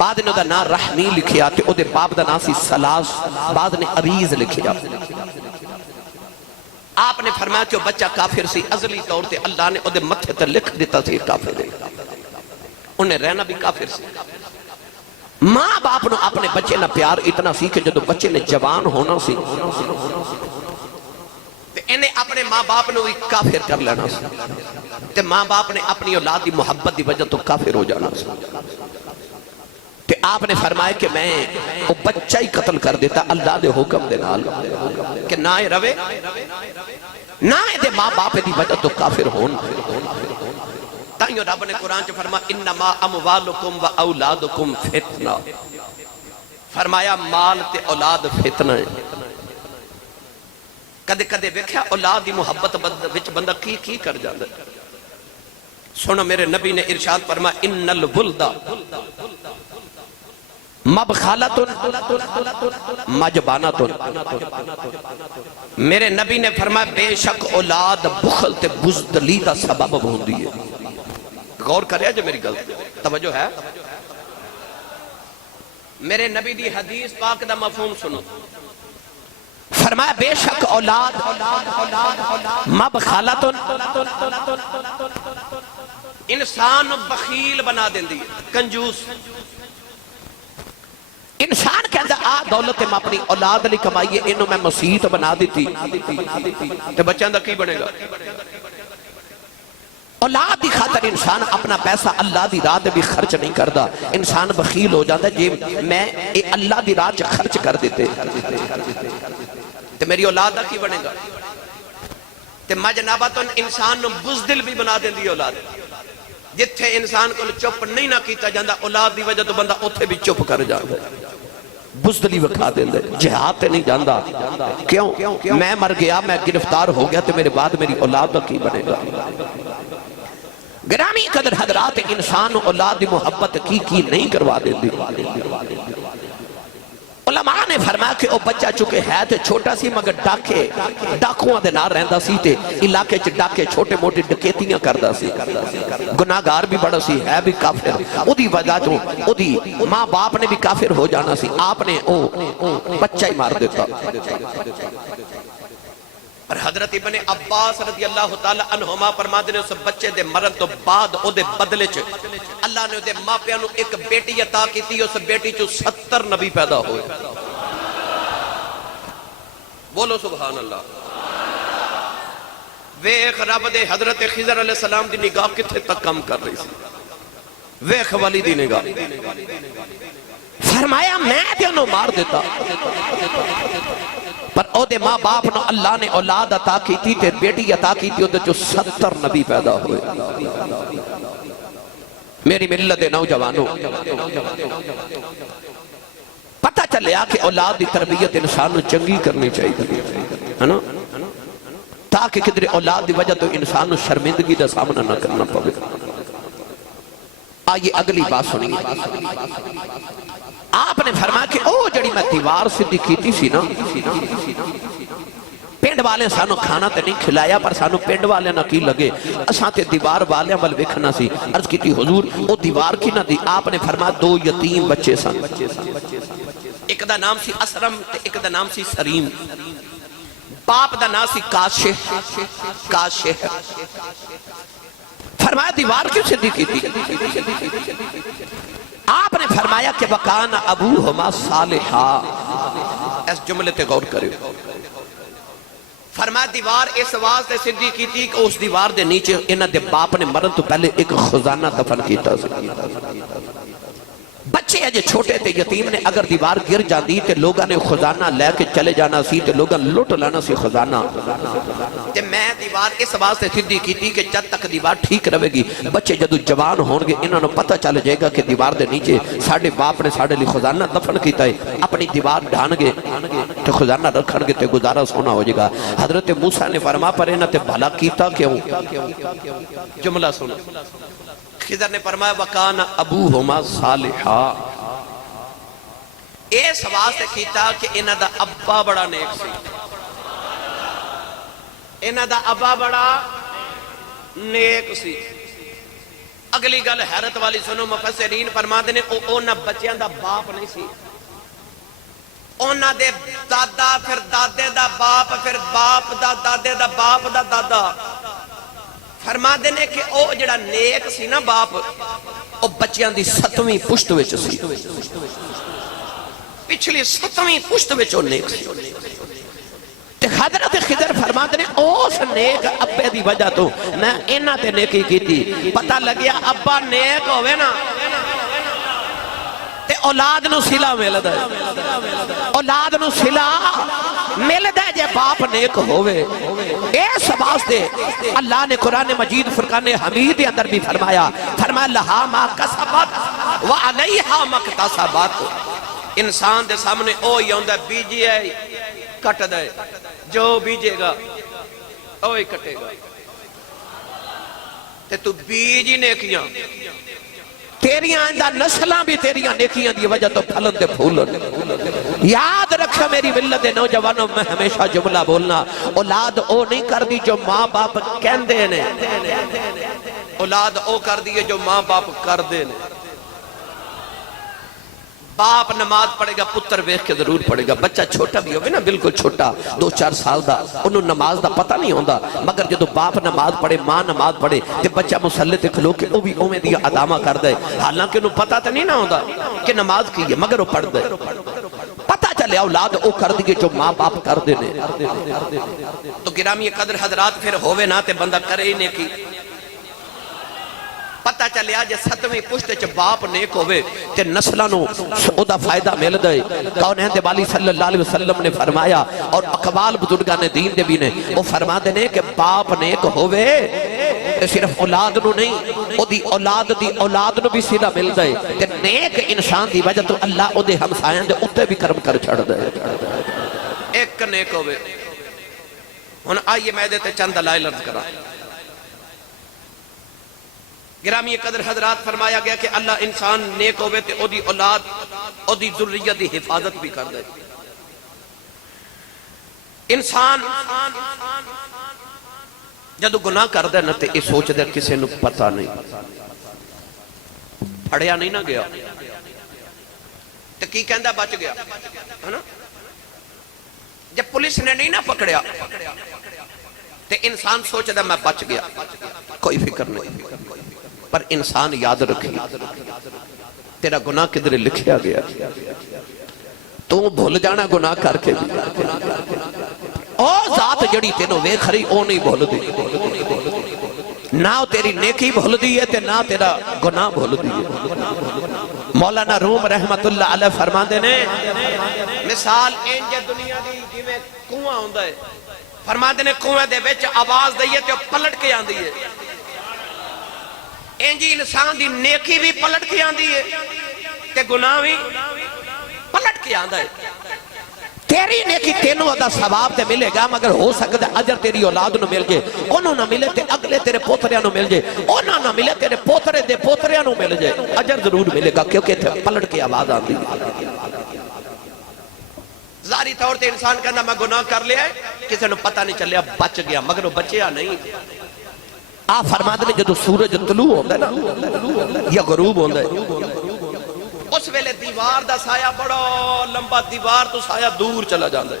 بعد نے دا نام رحمی لکھیا تے او دے باپ دا نام سی سلاس، بعد نے عریض لکھیا۔ آپ نے فرمایا کہ وہ بچہ کافر سی، ازلی طور تے اللہ نے او دے متھے تے لکھ دیتا سی کافر ہے، انہیں رہنا بھی کافر سی۔ ماں باپ نو اپنے بچے نہ پیار اتنا سی کہ جدو بچے نے جوان ہونا سی تے انہیں اپنے ماں باپ نو بھی کافر کر لینا سی تے ماں باپ نے اپنی اولاد دی محبت دی وجہ تو کافر ہو جانا سی تے آپ نے فرمایا کہ میں وہ بچہ ہی قتل کر دیتا اللہ دے حکم دے نال کہ نہ روے نہ دے ماں باپ دی وجہ تو کافر ہون۔ تائیوں رب نے قرآن چ فرما انما اموالکم و اولادکم فتنہ، فرمایا مال تے اولاد فتنہ ہے۔ کدے کدے ویکھیا اولاد دی محبت وچ بندہ کی کر جاندا ہے۔ سنو میرے نبی نے ارشاد فرما ان الولد مبخالۃ مجبانۃ، میرے نبی نے فرمایا بے شک اولاد بخل تے بزدلی دا سبب ہوندی ہے۔ غور کریا جو میری غلط توجہ ہے، میرے نبی دی حدیث پاک دا مفہوم سنو، فرمایا بے شک اولاد مبخالۃ، انسان بخیل بنا دیندی ہے، کنجوس۔ انسان کہندا آ دولت میں اپنی اولاد لی کمائیے، انہوں میں مسیت بنا دیتی تے بچوں دا کی بنے گا؟ اولاد دی خاطر انسان اپنا پیسہ اللہ دی راہ دے بھی خرچ نہیں کردا، انسان بخیل ہو جاتا ہے جی میں اللہ دی راہ چ خرچ کر دیتے تے میری اولاد دا کی بنے گا؟ تے مجنباتن انسان نو بزدل بھی بنا دیندی اولاد، جتھے انسان کو چپ نہیں نہ کیتا جاندہ اولاد دی وجہ تو بندہ اتھے بھی چپ کر جاندہ، بزدلی وکھا دیندے، جہاد تے نہیں جاندہ۔ کیوں؟ میں مر گیا، میں گرفتار ہو گیا تو میرے بعد میری اولاد دا کی بنے گا؟ گرامی قدر حضرات، انسان اولاد دی محبت کی نہیں کروا دیندی۔ علماء نے فرمایا کہ او بچہ چکے ہے تے چھوٹا سی مگر ڈاکوਆਂ دے نال رہندا سی تے علاقے چ ڈاکے چھوٹے موٹے ڈکیتیاں کردا سی، گناہگار بھی بڑا سی، ہے بھی کافر، او دی وجہ تو او دی ماں باپ نے بھی کافر ہو جانا سی، آپ نے او بچہ ہی مار دیتا۔ اور حضرت ابن عباس رضی اللہ تعالی عنہما فرماتے ہیں اس بچے دے مرن تو بعد او دے بدلے چ اللہ نے دے ماں پیانو ایک بیٹی عطا کی تھی، اس بیٹی چو 70 نبی پیدا ہوئے۔ بولو سبحان اللہ۔ ویخ رب دے حضرت خضر علیہ السلام دی نگاہ کتھے تک کم کر رہی سی، ویخ والی دی نگاہ فرمایا میں تے انہوں مار دیتا، پر او دے ماں باپ نو اللہ نے اولاد عطا کی تھی تے بیٹی عطا کی تھی، او دے جو 70 نبی پیدا ہوئے۔ میری ملت نوجوانوں، پتہ چلیا کہ اولاد دی تربیت انسان نو چنگی کرنی چاہیے، ہے نا، تاکہ کدھر اولاد دی وجہ تو انسان نو شرمندگی دا سامنا نہ کرنا پڑے۔ آئیے اگلی بات سنیے، آپ نے فرمایا کہ او جڑی میں دیوار سدھی کیتی سی نا، پینڈ والے سانو کھانا تے نہیں کھلایا پر سانو پینڈ والے نہ کی لگے، اساں تے دیوار والے ول ویکھنا سی۔ عرض کیتی حضور او دیوار کی نہ دی؟ آپ نے فرمایا 2 یتیم بچے سن، ایک دا نام سی اسرم تے ایک دا نام سی سریم، باپ دا نام سی کاشح۔ فرمایا دیوار کیوں سدھی کی تھی؟ آپ نے فرمایا کہ وَقَانَ أَبُوهُمَا صَالِحًا، اس جملے تے غور کرے، فرمایا دیوار اس واسطے سیدھی کیتی کہ اس دیوار دے نیچے انہاں دے باپ نے مرن تو پہلے ایک خزانہ دفن کیتا سی. بچے اجے چھوٹے تے یتیم نے اگر دیوار گر جاندی تے لوگاں نے خزانہ لے کے چلے جانا سی تے لوگاں لٹ لانا سی خزانہ. تے میں دیوار اس واسطے سیدھی کیتی کہ جب تک دیوار ٹھیک رہے گی بچے جدو جوان ہون گے انہاں نو پتہ چل جائے گا کہ دیوار دے نیچے ساڈے باپ نے ساڈے لیے خزانہ دفن کیتا ہے. اپنی دیوار ڈھان گے تے خزانہ رکھن گے تے گزارا سونا ہو جائے گا. حضرت موسیٰ نے فرما پر انہاں تے بھلا کیتا کیوں؟ جملہ سنو. خضر نے فرمایا وَكَانَ أَبُوهُمَا صَالِحًا. اس واسطے کیتا کہ انہاں دا ابا بڑا نیک سی. انہاں دا ابا بڑا نیک سی. اگلی گل حیرت والی سنو. مفسرین فرماتے نے اونا بچیاں دا باپ نہیں سی. اونا دے دادا پھر دادے دا باپ پھر باپ دا دادے دا باپ دا دادا. فرما دینے کہ او جڑا نیک سی نا باپ او بچیاں دی 7ویں پشت وچ سی. پچھلی 7ویں پشت وچ او نیک سی. تے حضرت خضر فرما دینے اس نیک ابے دی وجہ تو میں انہاں تے نیکی کیتی. پتہ لگیا ابا نیک ہوئے نا تے اولاد نو صلہ ملدا ہے. اولاد نو صلہ ملدا ہے جے باپ نیک ہوئے. اس واسطے اللہ نے قرآن مجید فرقان حمید کے اندر بھی فرمایا لہا ما کسبت وعلیہا مکتسبت. انسان دے سامنے او ہی ہوندا بیجی ہے کٹ دے. جو بیجے گا او ہی کٹے گا. تے تو بیجی نیکیاں تیریاں اندہ نسلاں بھی تیریاں نیکیاں دی وجہ تو پھلن دے پھولن. یاد رکھا میری ملت نوجوانوں میں ہمیشہ جملہ بولنا اولاد او نہیں کر دی جو ماں باپ کہندے نے. اولاد او کر دی جو ماں باپ کر دے نے. باپ نماز پڑھے گا پتر ویکھ کے ضرور پڑھے گا. بچہ چھوٹا بھی ہوگا نا بالکل چھوٹا 2-4 سال دا انہوں نماز دا پتہ نہیں ہوندا مگر جدو باپ نماز پڑھے ماں نماز پڑھے تے بچہ مسلح تے کھلو کے او بھی اویں دیا ادامہ کر دے. حالانکہ انہوں پتہ تے نہیں نہ ہوندا کہ نماز کی ہے مگر وہ پڑھ دے. پتہ چلے اولاد او کر دیئے جو ماں باپ کر دے نے. تو گرامی قدر حضرات پھر ہووے نہ تے بندہ کرے ہی نیکی. پتہ چلیا جے 7ویں پشت چ باپ نیک ہوئے تے نسلہ نو او دا فائدہ مل دے. کونین دے والی صلی اللہ علیہ وسلم نے فرمایا اور اقوال بزرگان دین دے بھی نے وہ فرما دینے کہ باپ نیک ہوئے صرف اولاد نو نہیں او دی اولاد نو بھی صلہ مل دے. تے نیک انسان دی وجہ تو اللہ او دے ہمسایاں دے اتے بھی کرم کر چھڑ دے. ایک نیک ہوئے. ہن آئیے میں دیتے چند دلائل عرض کرا. گرامی قدر حضرات فرمایا گیا کہ اللہ انسان نیک ہوئے تے او دی اولاد او دی ذریت دی حفاظت بھی کر دے. انسان جدو گناہ کر دے نا تے یہ سوچ دے کسے نو پتہ نہیں پڑھیا نہیں نہ گیا تے کی کہندہ بچ گیا ہے نا. جب پولیس نے نہیں نہ پکڑیا تے انسان سوچ دے میں بچ گیا کوئی فکر نہیں. پر انسان یاد رکھی تیرا گناہ کدھر لکھیا گیا تو بھول جانا گناہ کر کے بھی. او ذات جڑی تینوں وے کھری او نہیں بھول دی. نہ تیری نیکی بھول دی ہے تے نہ تیرا گناہ بھول دی ہے. مولانا روم رحمت اللہ علیہ فرما دینے مثال انجے دنیا دی جی میں کنواں ہوندہ ہے. فرما دینے کنویں دے بیچ آواز دئیے تے پلٹ کے آن دیئے. انجی انسان دی نیکی بھی پلٹ کے آن دیئے تے گناہ بھی پلٹ کے آن دائے. تیری نیکی تینوں ادا ثواب تے ملے گا مگر ہو سکتا ہے اجر تیری اولاد نو مل جائے. انہوں نہ ملے تے اگلے تیرے پوتریاں نو مل جائے. انہوں نہ ملے تیرے پوترے دے پوتریاں نو مل جائے. اجر ضرور ملے گا کیونکہ پلٹ کے آواز آن دی. ظاہری طور تے انسان کہنا میں گناہ کر لیا ہے کسی نے پتہ نہیں چلیا بچ گیا مگر وہ بچیا نہیں. آپ فرما دیں جدو سورج طلوع ہوتا ہے نا یا غروب ہوتا ہے اس ویلے دیوار دا سایہ بڑا لمبا دیوار تو سایہ دور چلا جاندہ ہے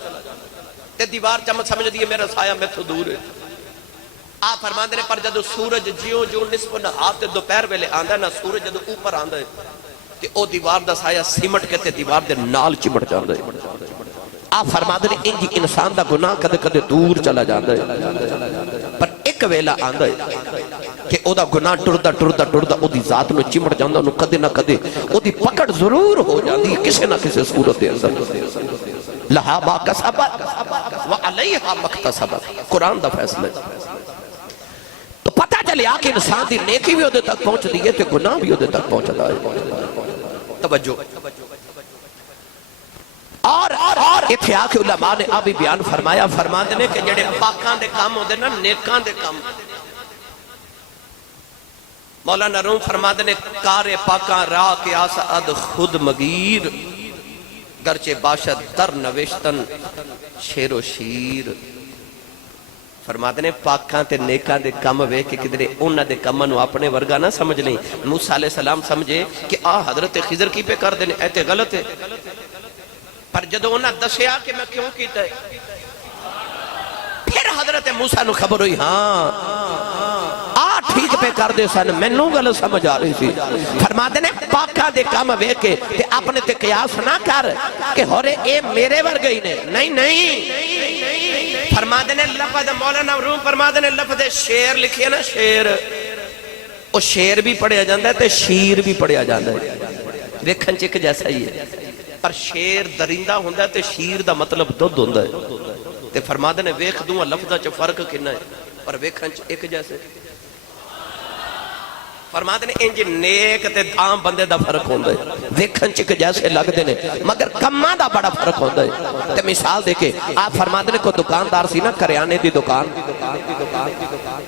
تے دیوار چمت سمجھ دیئے میرا سایہ میں تو دور ہے. آپ فرما دیں پر جدو سورج جیوں جو نصف نہار تے دوپہر ویلے آندہ ہے نا سورج جدو اوپر آندہ ہے تے او دیوار دا سایہ سیمٹ کے تے دیوار دے نال چمٹ جاندہ ہے. آپ فرماتے ہیں انجی انسان دا گناہ کدے کدے دور چلا جاندہ ہے پر ایک ویلا آندہ ہے کہ او دا گناہ ٹردہ ٹردہ ٹردہ او دی ذات میں چمڑ جاندہ انہوں کدے نہ کدے او دی پکڑ ضرور ہو جاندی کسے نہ کسے صورت اندر لہا ما کسبت وعلیہا مکتسبت قرآن دا فیصلہ تو پتہ چلے آکے انسان دی نیکی بھی ہوتے تک پہنچ دیئے تے گناہ بھی ہوتے تک پہنچ دائے توجہ اور اتھے آکے علماء نے ابھی بیان فرمایا فرما دینے کہ جڑے پاکان دے کام ہوتے نا نیکان دے کام مولانا روم فرما دینے کار پاکان را کے آساد خود مگیر گرچے باشد در نوشتن شیر و شیر فرما دینے پاکان تے نیکان دے کام وے کہ کدرے انہ دے کامنو اپنے ورگا نہ سمجھ لیں موسیٰ علیہ السلام سمجھے کہ حضرت خضر کی پہ کر دینے ایتے غلط ہے پر جدو انہاں دسیا کہ میں کیوں کیتا ہے پھر حضرت موسیٰ نو خبر ہوئی ٹھیک پہ کر دے سن میں نو غلط سمجھ آ رہی سی فرما دینے پاکا دے کام وے کے تے اپنے تے قیاس نہ کر کہ ہورے اے میرے ور گئی نے نہیں فرما دینے لفظ مولانا روم فرما دینے لفظ شیر لکھئے نا شیر او شیر بھی پڑھیا جاندہ ہے تے شیر بھی پڑھیا جاندہ ہے ویکھن چک جیسا ہی ہے پر شیر درندہ ہوندہ ہے تے شیر دا مطلب دودھ ہوندہ ہے تے فرما دینے ویکھ دوں لفظہ چا فرق کنا ہے پر ویکھن چ ایک جیسے فرما دینے انج نیک تے عام بندے دا فرق ہوندہ ہے ویکھن چک جیسے لگ دینے مگر کماں دا بڑا فرق ہوندہ ہے تے مثال دیکھے آپ فرما دینے کو دکاندار سی نا کریانے دی دکان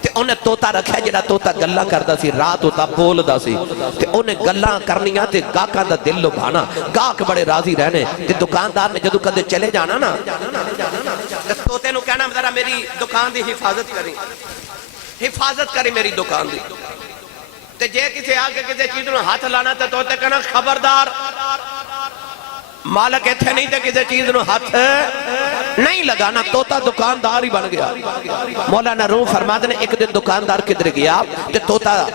تے انہیں توتا رکھا جڑا توتا گلہ کردہ سی رات ہوتا بول دا سی تے انہیں گلہ کرنیاں تے گاکاں دا دل لبھانا گاک بڑے راضی رہنے تے دکاندار نے جدو کدے چلے جانا نا تے توتے نو کہنا ذرا میری دکان دی حفاظت کری میری دکان دی تے جے کسی آگے کسی چیز نو ہاتھ لانا تے توتے کہنا خبردار مالک ایتھے نہیں تے کسی چیز نو ہاتھ نہیں لگانا توتا دکاندار ہی بن گیا مولانا روم فرما دینے ایک دن دکاندار کدھر گیا تے توتا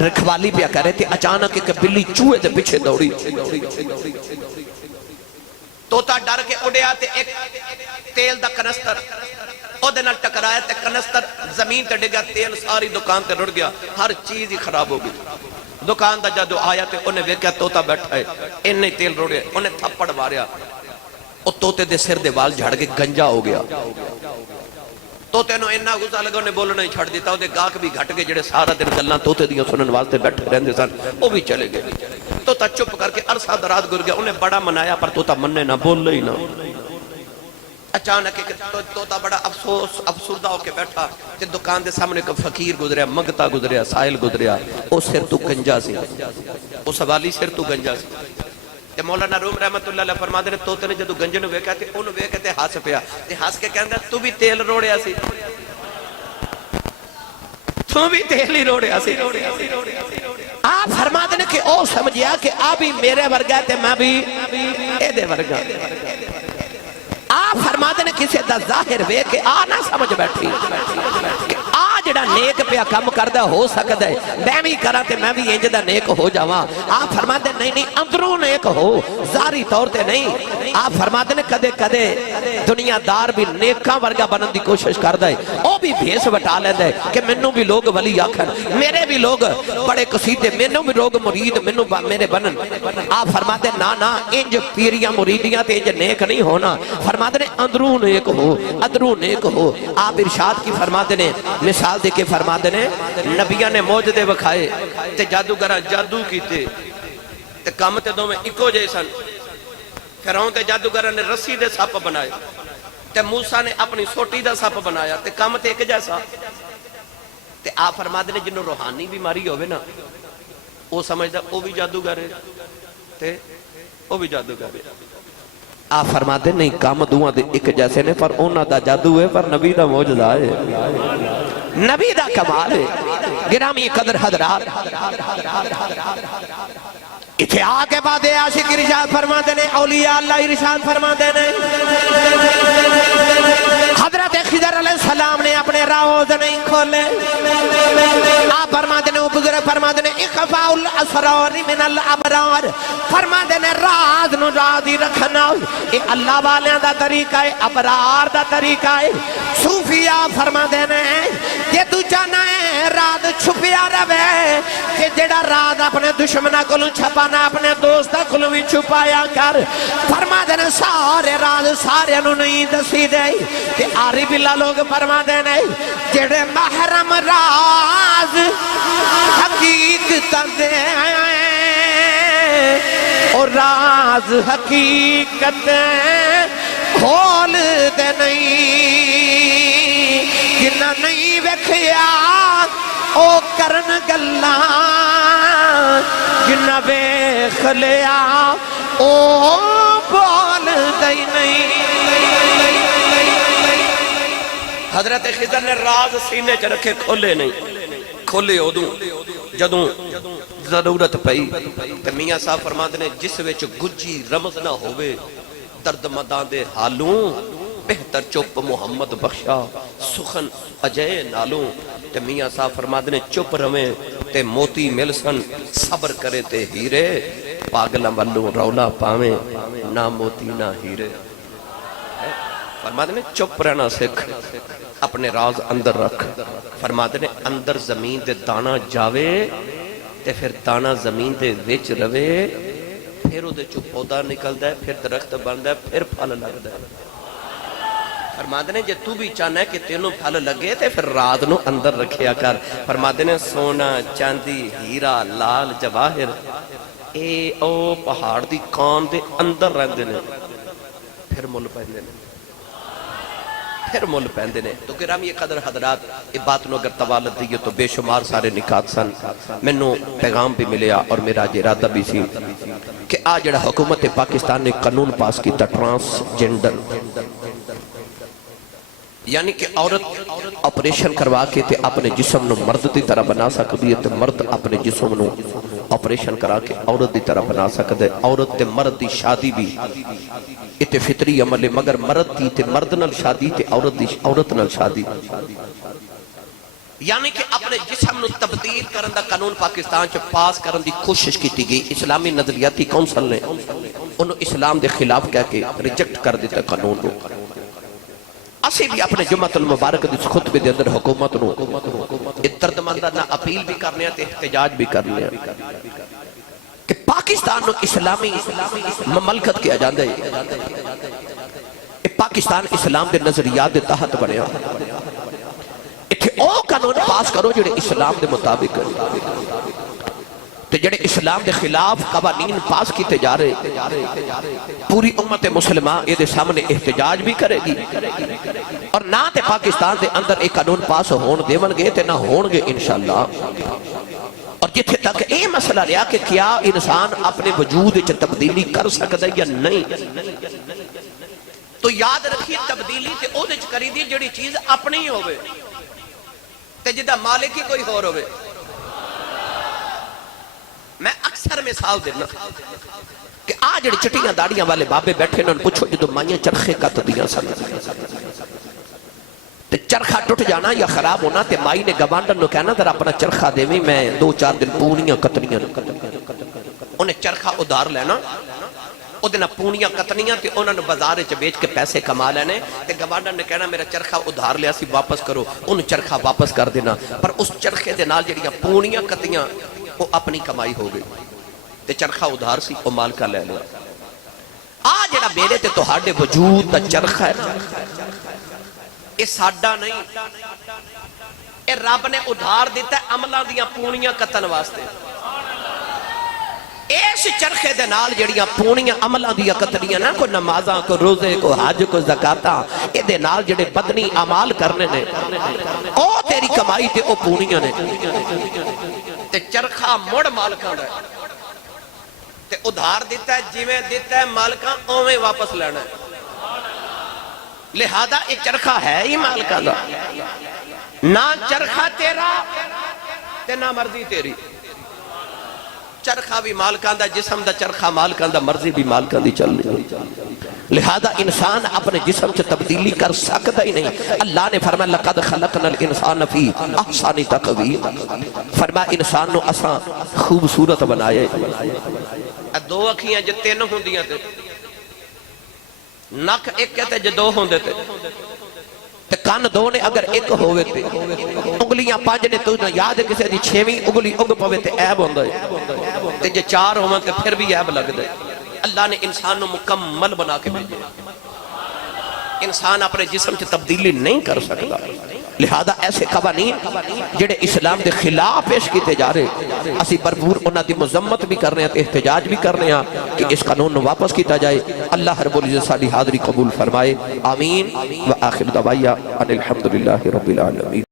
رکھوالی پیا کرے تے اچانک ایک بلی چوہے دے پیچھے دوڑی توتا ڈر کے اڑیا تے ایک تیل دا کنستر او دے نال ٹکرایا تے کنستر زمین تے ڈگیا تیل ساری دکان تے رڑ گیا ہر چیز ہی خراب ہو گئی دکان دا جدو آیا تے انہیں ویکیا توتا بیٹھا ہے انہیں تیل روڑے انہیں تھپڑ ماریا او توتے دے سر دے وال جھڑ کے گنجا ہو گیا توتے نو انہا غصہ لگا انہیں بولنا ہی چھڑ دیتا دے گاک بھی گھٹ کے جڑے سارا دن گلنا توتے دیاں سنن واسطے بیٹھے رہندے سن وہ بھی چلے گئے توتا چپ کر کے عرصہ دراد گر گیا انہیں بڑا منایا پر توتا مننے نہ بول لئی نہ اچانک ایک توتا بڑا افسردہ ہو کے بیٹھا تے دکان دے سامنے ایک فقیر گزریا منگتا گزریا سائل گزریا او سر تو گنجا سی او سوالی سر تو گنجا سی تے مولانا روم رحمت اللہ علیہ فرما دے توتے نے جدو گنجے نو ویکھا تے اونوں ویکھ تے ہنس پیا تے ہنس کے کہندا تو بھی تیل روڑیا سی تو بھی تیل ہی روڑیا سی آپ فرما دے کہ او سمجھیا کہ آ بھی میرے ورگا تے میں بھی اے دے ورگا آپ فرما دینے کسی دا ظاہر وے کہ نہ سمجھ بیٹھی کہ جڑا نیک پیا کم کردہ ہو سکتا ہے میں بھی کرا تے میں بھی انجدہ نیک ہو جاواں آپ فرما دے نہیں اندروں نیک ہو ظاہری طور تے نہیں آپ فرما دے کدے کدے دنیا دار بھی نیکاں ورگا بنن دی کوشش کردہ ہے او بھی بھیس بٹا لیندہ ہے کہ منوں بھی لوگ ولی آکھن میرے بھی لوگ بڑے قصیدے منوں بھی لوگ مرید منوں میرے بنن آپ فرما دے نا انج پیریاں مریدیاں تے انج نیک نہیں ہونا فرما دے اندروں نیک ہو ادروں نیک ہو آپ ارشاد کی فرما دے مثال دے کے فرما دے نبیان نے موجدے وکھائے تے جادوگرہ جادو کیتے تے کام تے دو میں اکو جیسن فرعون تے جادوگرہ نے رسی دے ساپ بنائے تے موسیٰ نے اپنی سوٹی دا ساپ بنایا تے کام تے ایک جیسا تے آپ فرما دے جنہوں روحانی بیماری ہوئے نا وہ سمجھتا وہ بھی جادوگر ہے تے وہ بھی جادوگر ہے آپ فرما دے نہیں کام دعا دے ایک جیسے نے پر اونا دا جادو ہے پر نبی دا موجزہ ہے نبی دا کمال ہے گرامی قدر حضرات اتھے آگے بعد عاشق ارشاد فرما دینے اولیاء اللہ ارشاد فرما دینے حضرت خضر علیہ السلام نے اپنے راوز نہیں کھولے آپ فرماتے ہیں بزرگ فرماتے ہیں اخفاء الاسرار من الابرار، فرماتے ہیں راز نو رازی رکھنا یہ اللہ والیاں دا طریقہ ہے، ابرار دا طریقہ ہے۔ صوفیاء فرماتے ہیں کہ تو چاہنا ہے راز چھپیا رہے، کہ جڑا راز اپنے دشمنہ کلوں چھپانا اپنے دوستہ کلوں بھی چھپایا کر۔ فرماتے ہیں سارے راز سارے نو نہیں دسی دے، کہ آری بلا لوگ فرماتے ہیں جڑے محرم راز حقیقت دے اور راز حقیقت کھول دے نہیں، جنہ نہیں ویکھیا او کرن گلاں، جنہ ویکھ لیا او بول دے نہیں۔ حضرت خضر نے راز سینے چ رکھے کھولے نہیں، کھولے ادوں جدوں ضرورت پئی تے میاں صاحب فرماتے نے جس وچ گجی رمز نہ ہوئے درد مداں دے حالوں، بہتر چپ محمد بخشا سخن اجے نالوں۔ تے میاں صاحب فرماتے نے چپ رویں تے موتی مل سن، صبر کرے تے ہیرے، پاگلہ ملوں رولا پاویں نہ موتی نہ ہیرے۔ فرماتے نے چپ رہنا سکھ، اپنے راز اندر رکھ۔ فرماتے نے اندر زمین دے دانا جاوے تے پھر دانا زمین دے وچ روے، پھر وہ چو پودا نکلتا ہے، پھر درخت بنتا ہے، پھر پھل لگتا ہے۔ فرماتے نے جے تو بھی چاہنا ہے کہ تینوں پھل لگے تے پھر راز نو اندر رکھیا کر۔ فرماتے نے سونا چاندی ہیرا لال جواہر اے او پہاڑ دی کان دے اندر رہندے نے، پھر مل پیندے نے، پھر مل پیندے نے۔ تو گرامی قدر حضرات یہ بات نو اگر توالت دیئے تو بے شمار سارے نکات سن، منو پیغام بھی ملیا اور میرا ارادہ بھی سی کہ آج جڑا حکومت پاکستان نے قانون پاس کی تا ٹرانس جینڈر، یعنی کہ عورت آپریشن کروا کے تے اپنے جسم نو مرد دی طرح بنا سکتی ہے، تے مرد اپنے جسم نو آپریشن کرا کے عورت دی طرح بنا سکتے۔ عورت تے مرد دی شادی بھی اتے فطری عمل ہے، مگر مرد دی تے مرد نال شادی تے عورت دی عورت نال شادی، یعنی کہ اپنے جسم نو تبدیل کرن دا قانون پاکستان چ پاس کرن دی کوشش کی گئی۔ اسلامی نظریاتی کونسل نے انہوں اسلام دے خلاف کہہ کے ریجیکٹ کر دیتا قانون کو۔ اسی بھی اپنے جمعۃ المبارک دی خطبے دے اندر حکومت نو دردمندانہ اپیل بھی کرنے ہیں، احتجاج بھی کرنے ہیں کہ پاکستان نو اسلامی مملکت کیا جاندے ہے۔ پاکستان اسلام دے نظریات دے تحت بنیا، اتھے او قانون پاس کرو جڑے اسلام دے مطابق تے جڑے اسلام دے خلاف قوانین پاس کیتے جا رہے، پوری امت مسلمہ یہ دے سامنے احتجاج بھی کرے گی، اور نہ تے پاکستان دے اندر ایک قانون پاس ہون دیون گے تے نہ ہون گے انشاءاللہ۔ اور جتھے تک یہ مسئلہ رہا کہ کیا انسان اپنے وجود وچ تبدیلی کر سکتا ہے یا نہیں، تو یاد رکھیے تبدیلی تے او وچ کری دی جڑی چیز اپنی ہوئے تے جدا مالک ہی کوئی اور ہوئے۔ میں اکثر مثال دینا کہ آج جڑی چٹیاں داڑیاں والے بابے بیٹھے انہوں نے پوچھو جدو مائیں چرخے کت دیاں سن تے چرخہ ٹوٹ جانا یا خراب ہونا تے مائی نے گوانڈن نو کہنا در اپنا چرخہ دے میں 2-4 دن پونیاں کتنیاں، انہیں چرخہ ادھار لینا، ادھنا پونیاں کتنیاں تے انہوں نے بازار چ بیچ کے پیسے کما لینے، تے گوانڈن نے کہنا میرا چرخہ ادھار لیا سی واپس کرو، انہوں چرخہ واپس کر دینا، پر اس چرخے دے نال جڑیاں پونیاں کتیاں وہ اپنی کمائی ہو گئی تے چرخہ ادھار سی وہ مالکہ لے لیا۔ آج جڑا میرے تے تہاڈے وجود دا چرخہ ہے نا، یہ ساڈا نہیں، یہ رب نے ادھار دیتا ہے عملہ دیاں پونیاں کتن واسطے۔ اس چرخے دے نال جڑیاں پونیاں عملہ دیاں کتنیاں نا، کوئی نمازاں، کوئی روزے، کوئی حج، کوئی زکاتاں، یہ دے نال جڑے بدنی عمال کرنے نے، او تیری کمائی تے او پونیاں نے، تے چرخہ مڑ مالکاں دا تے ادھار دیتا ہے، جیویں دیتا ہے مالکاں اویں واپس لینا ہے۔ لہذا ایک چرخہ ہے ہی مالکاں دا، نہ چرخہ تیرا تے نہ مرضی تیری۔ چرخا بھی مالکان دا، جسم دا چرخا مالکان دا، مرضی بھی مالکان دی چل رہی. لہذا انسان اپنے جسم سے تبدیلی کر سکتا ہی نہیں. اللہ نے فرمایا لقد خلقنا الانسان فی احسن تقویم، فرمایا انسان نو اساں خوبصورت بنائے. دو اکھیاں جو تین ہوندیاں تے، نک ایک کہتے جو دو ہوندے تے، کان دو نے اگر ایک ہوئے تے، انگلیاں پانچ نے تو یاد ہے کسے دی چھویں انگلی اگ پوے تے عیب ہوندا ہے، تے جے چار ہوواں تے پھر بھی عیب لگدا ہے. اللہ نے انسان نو مکمل بنا کے بھیجا. انسان اپنے جسم سے تبدیلی نہیں کر سکتا. لہذا ایسے قوانین جڑے اسلام دے خلاف پیش کیتے جا رہے، اسی بھرپور انہاں دی مذمت بھی کر رہے ہیں، احتجاج بھی کر رہے ہیں کہ اس قانون نو واپس کیتا جائے. اللہ رب العزت ساری حاضری قبول فرمائے. آمین. وآخر دعوایا ان الحمدللہ رب العالمین.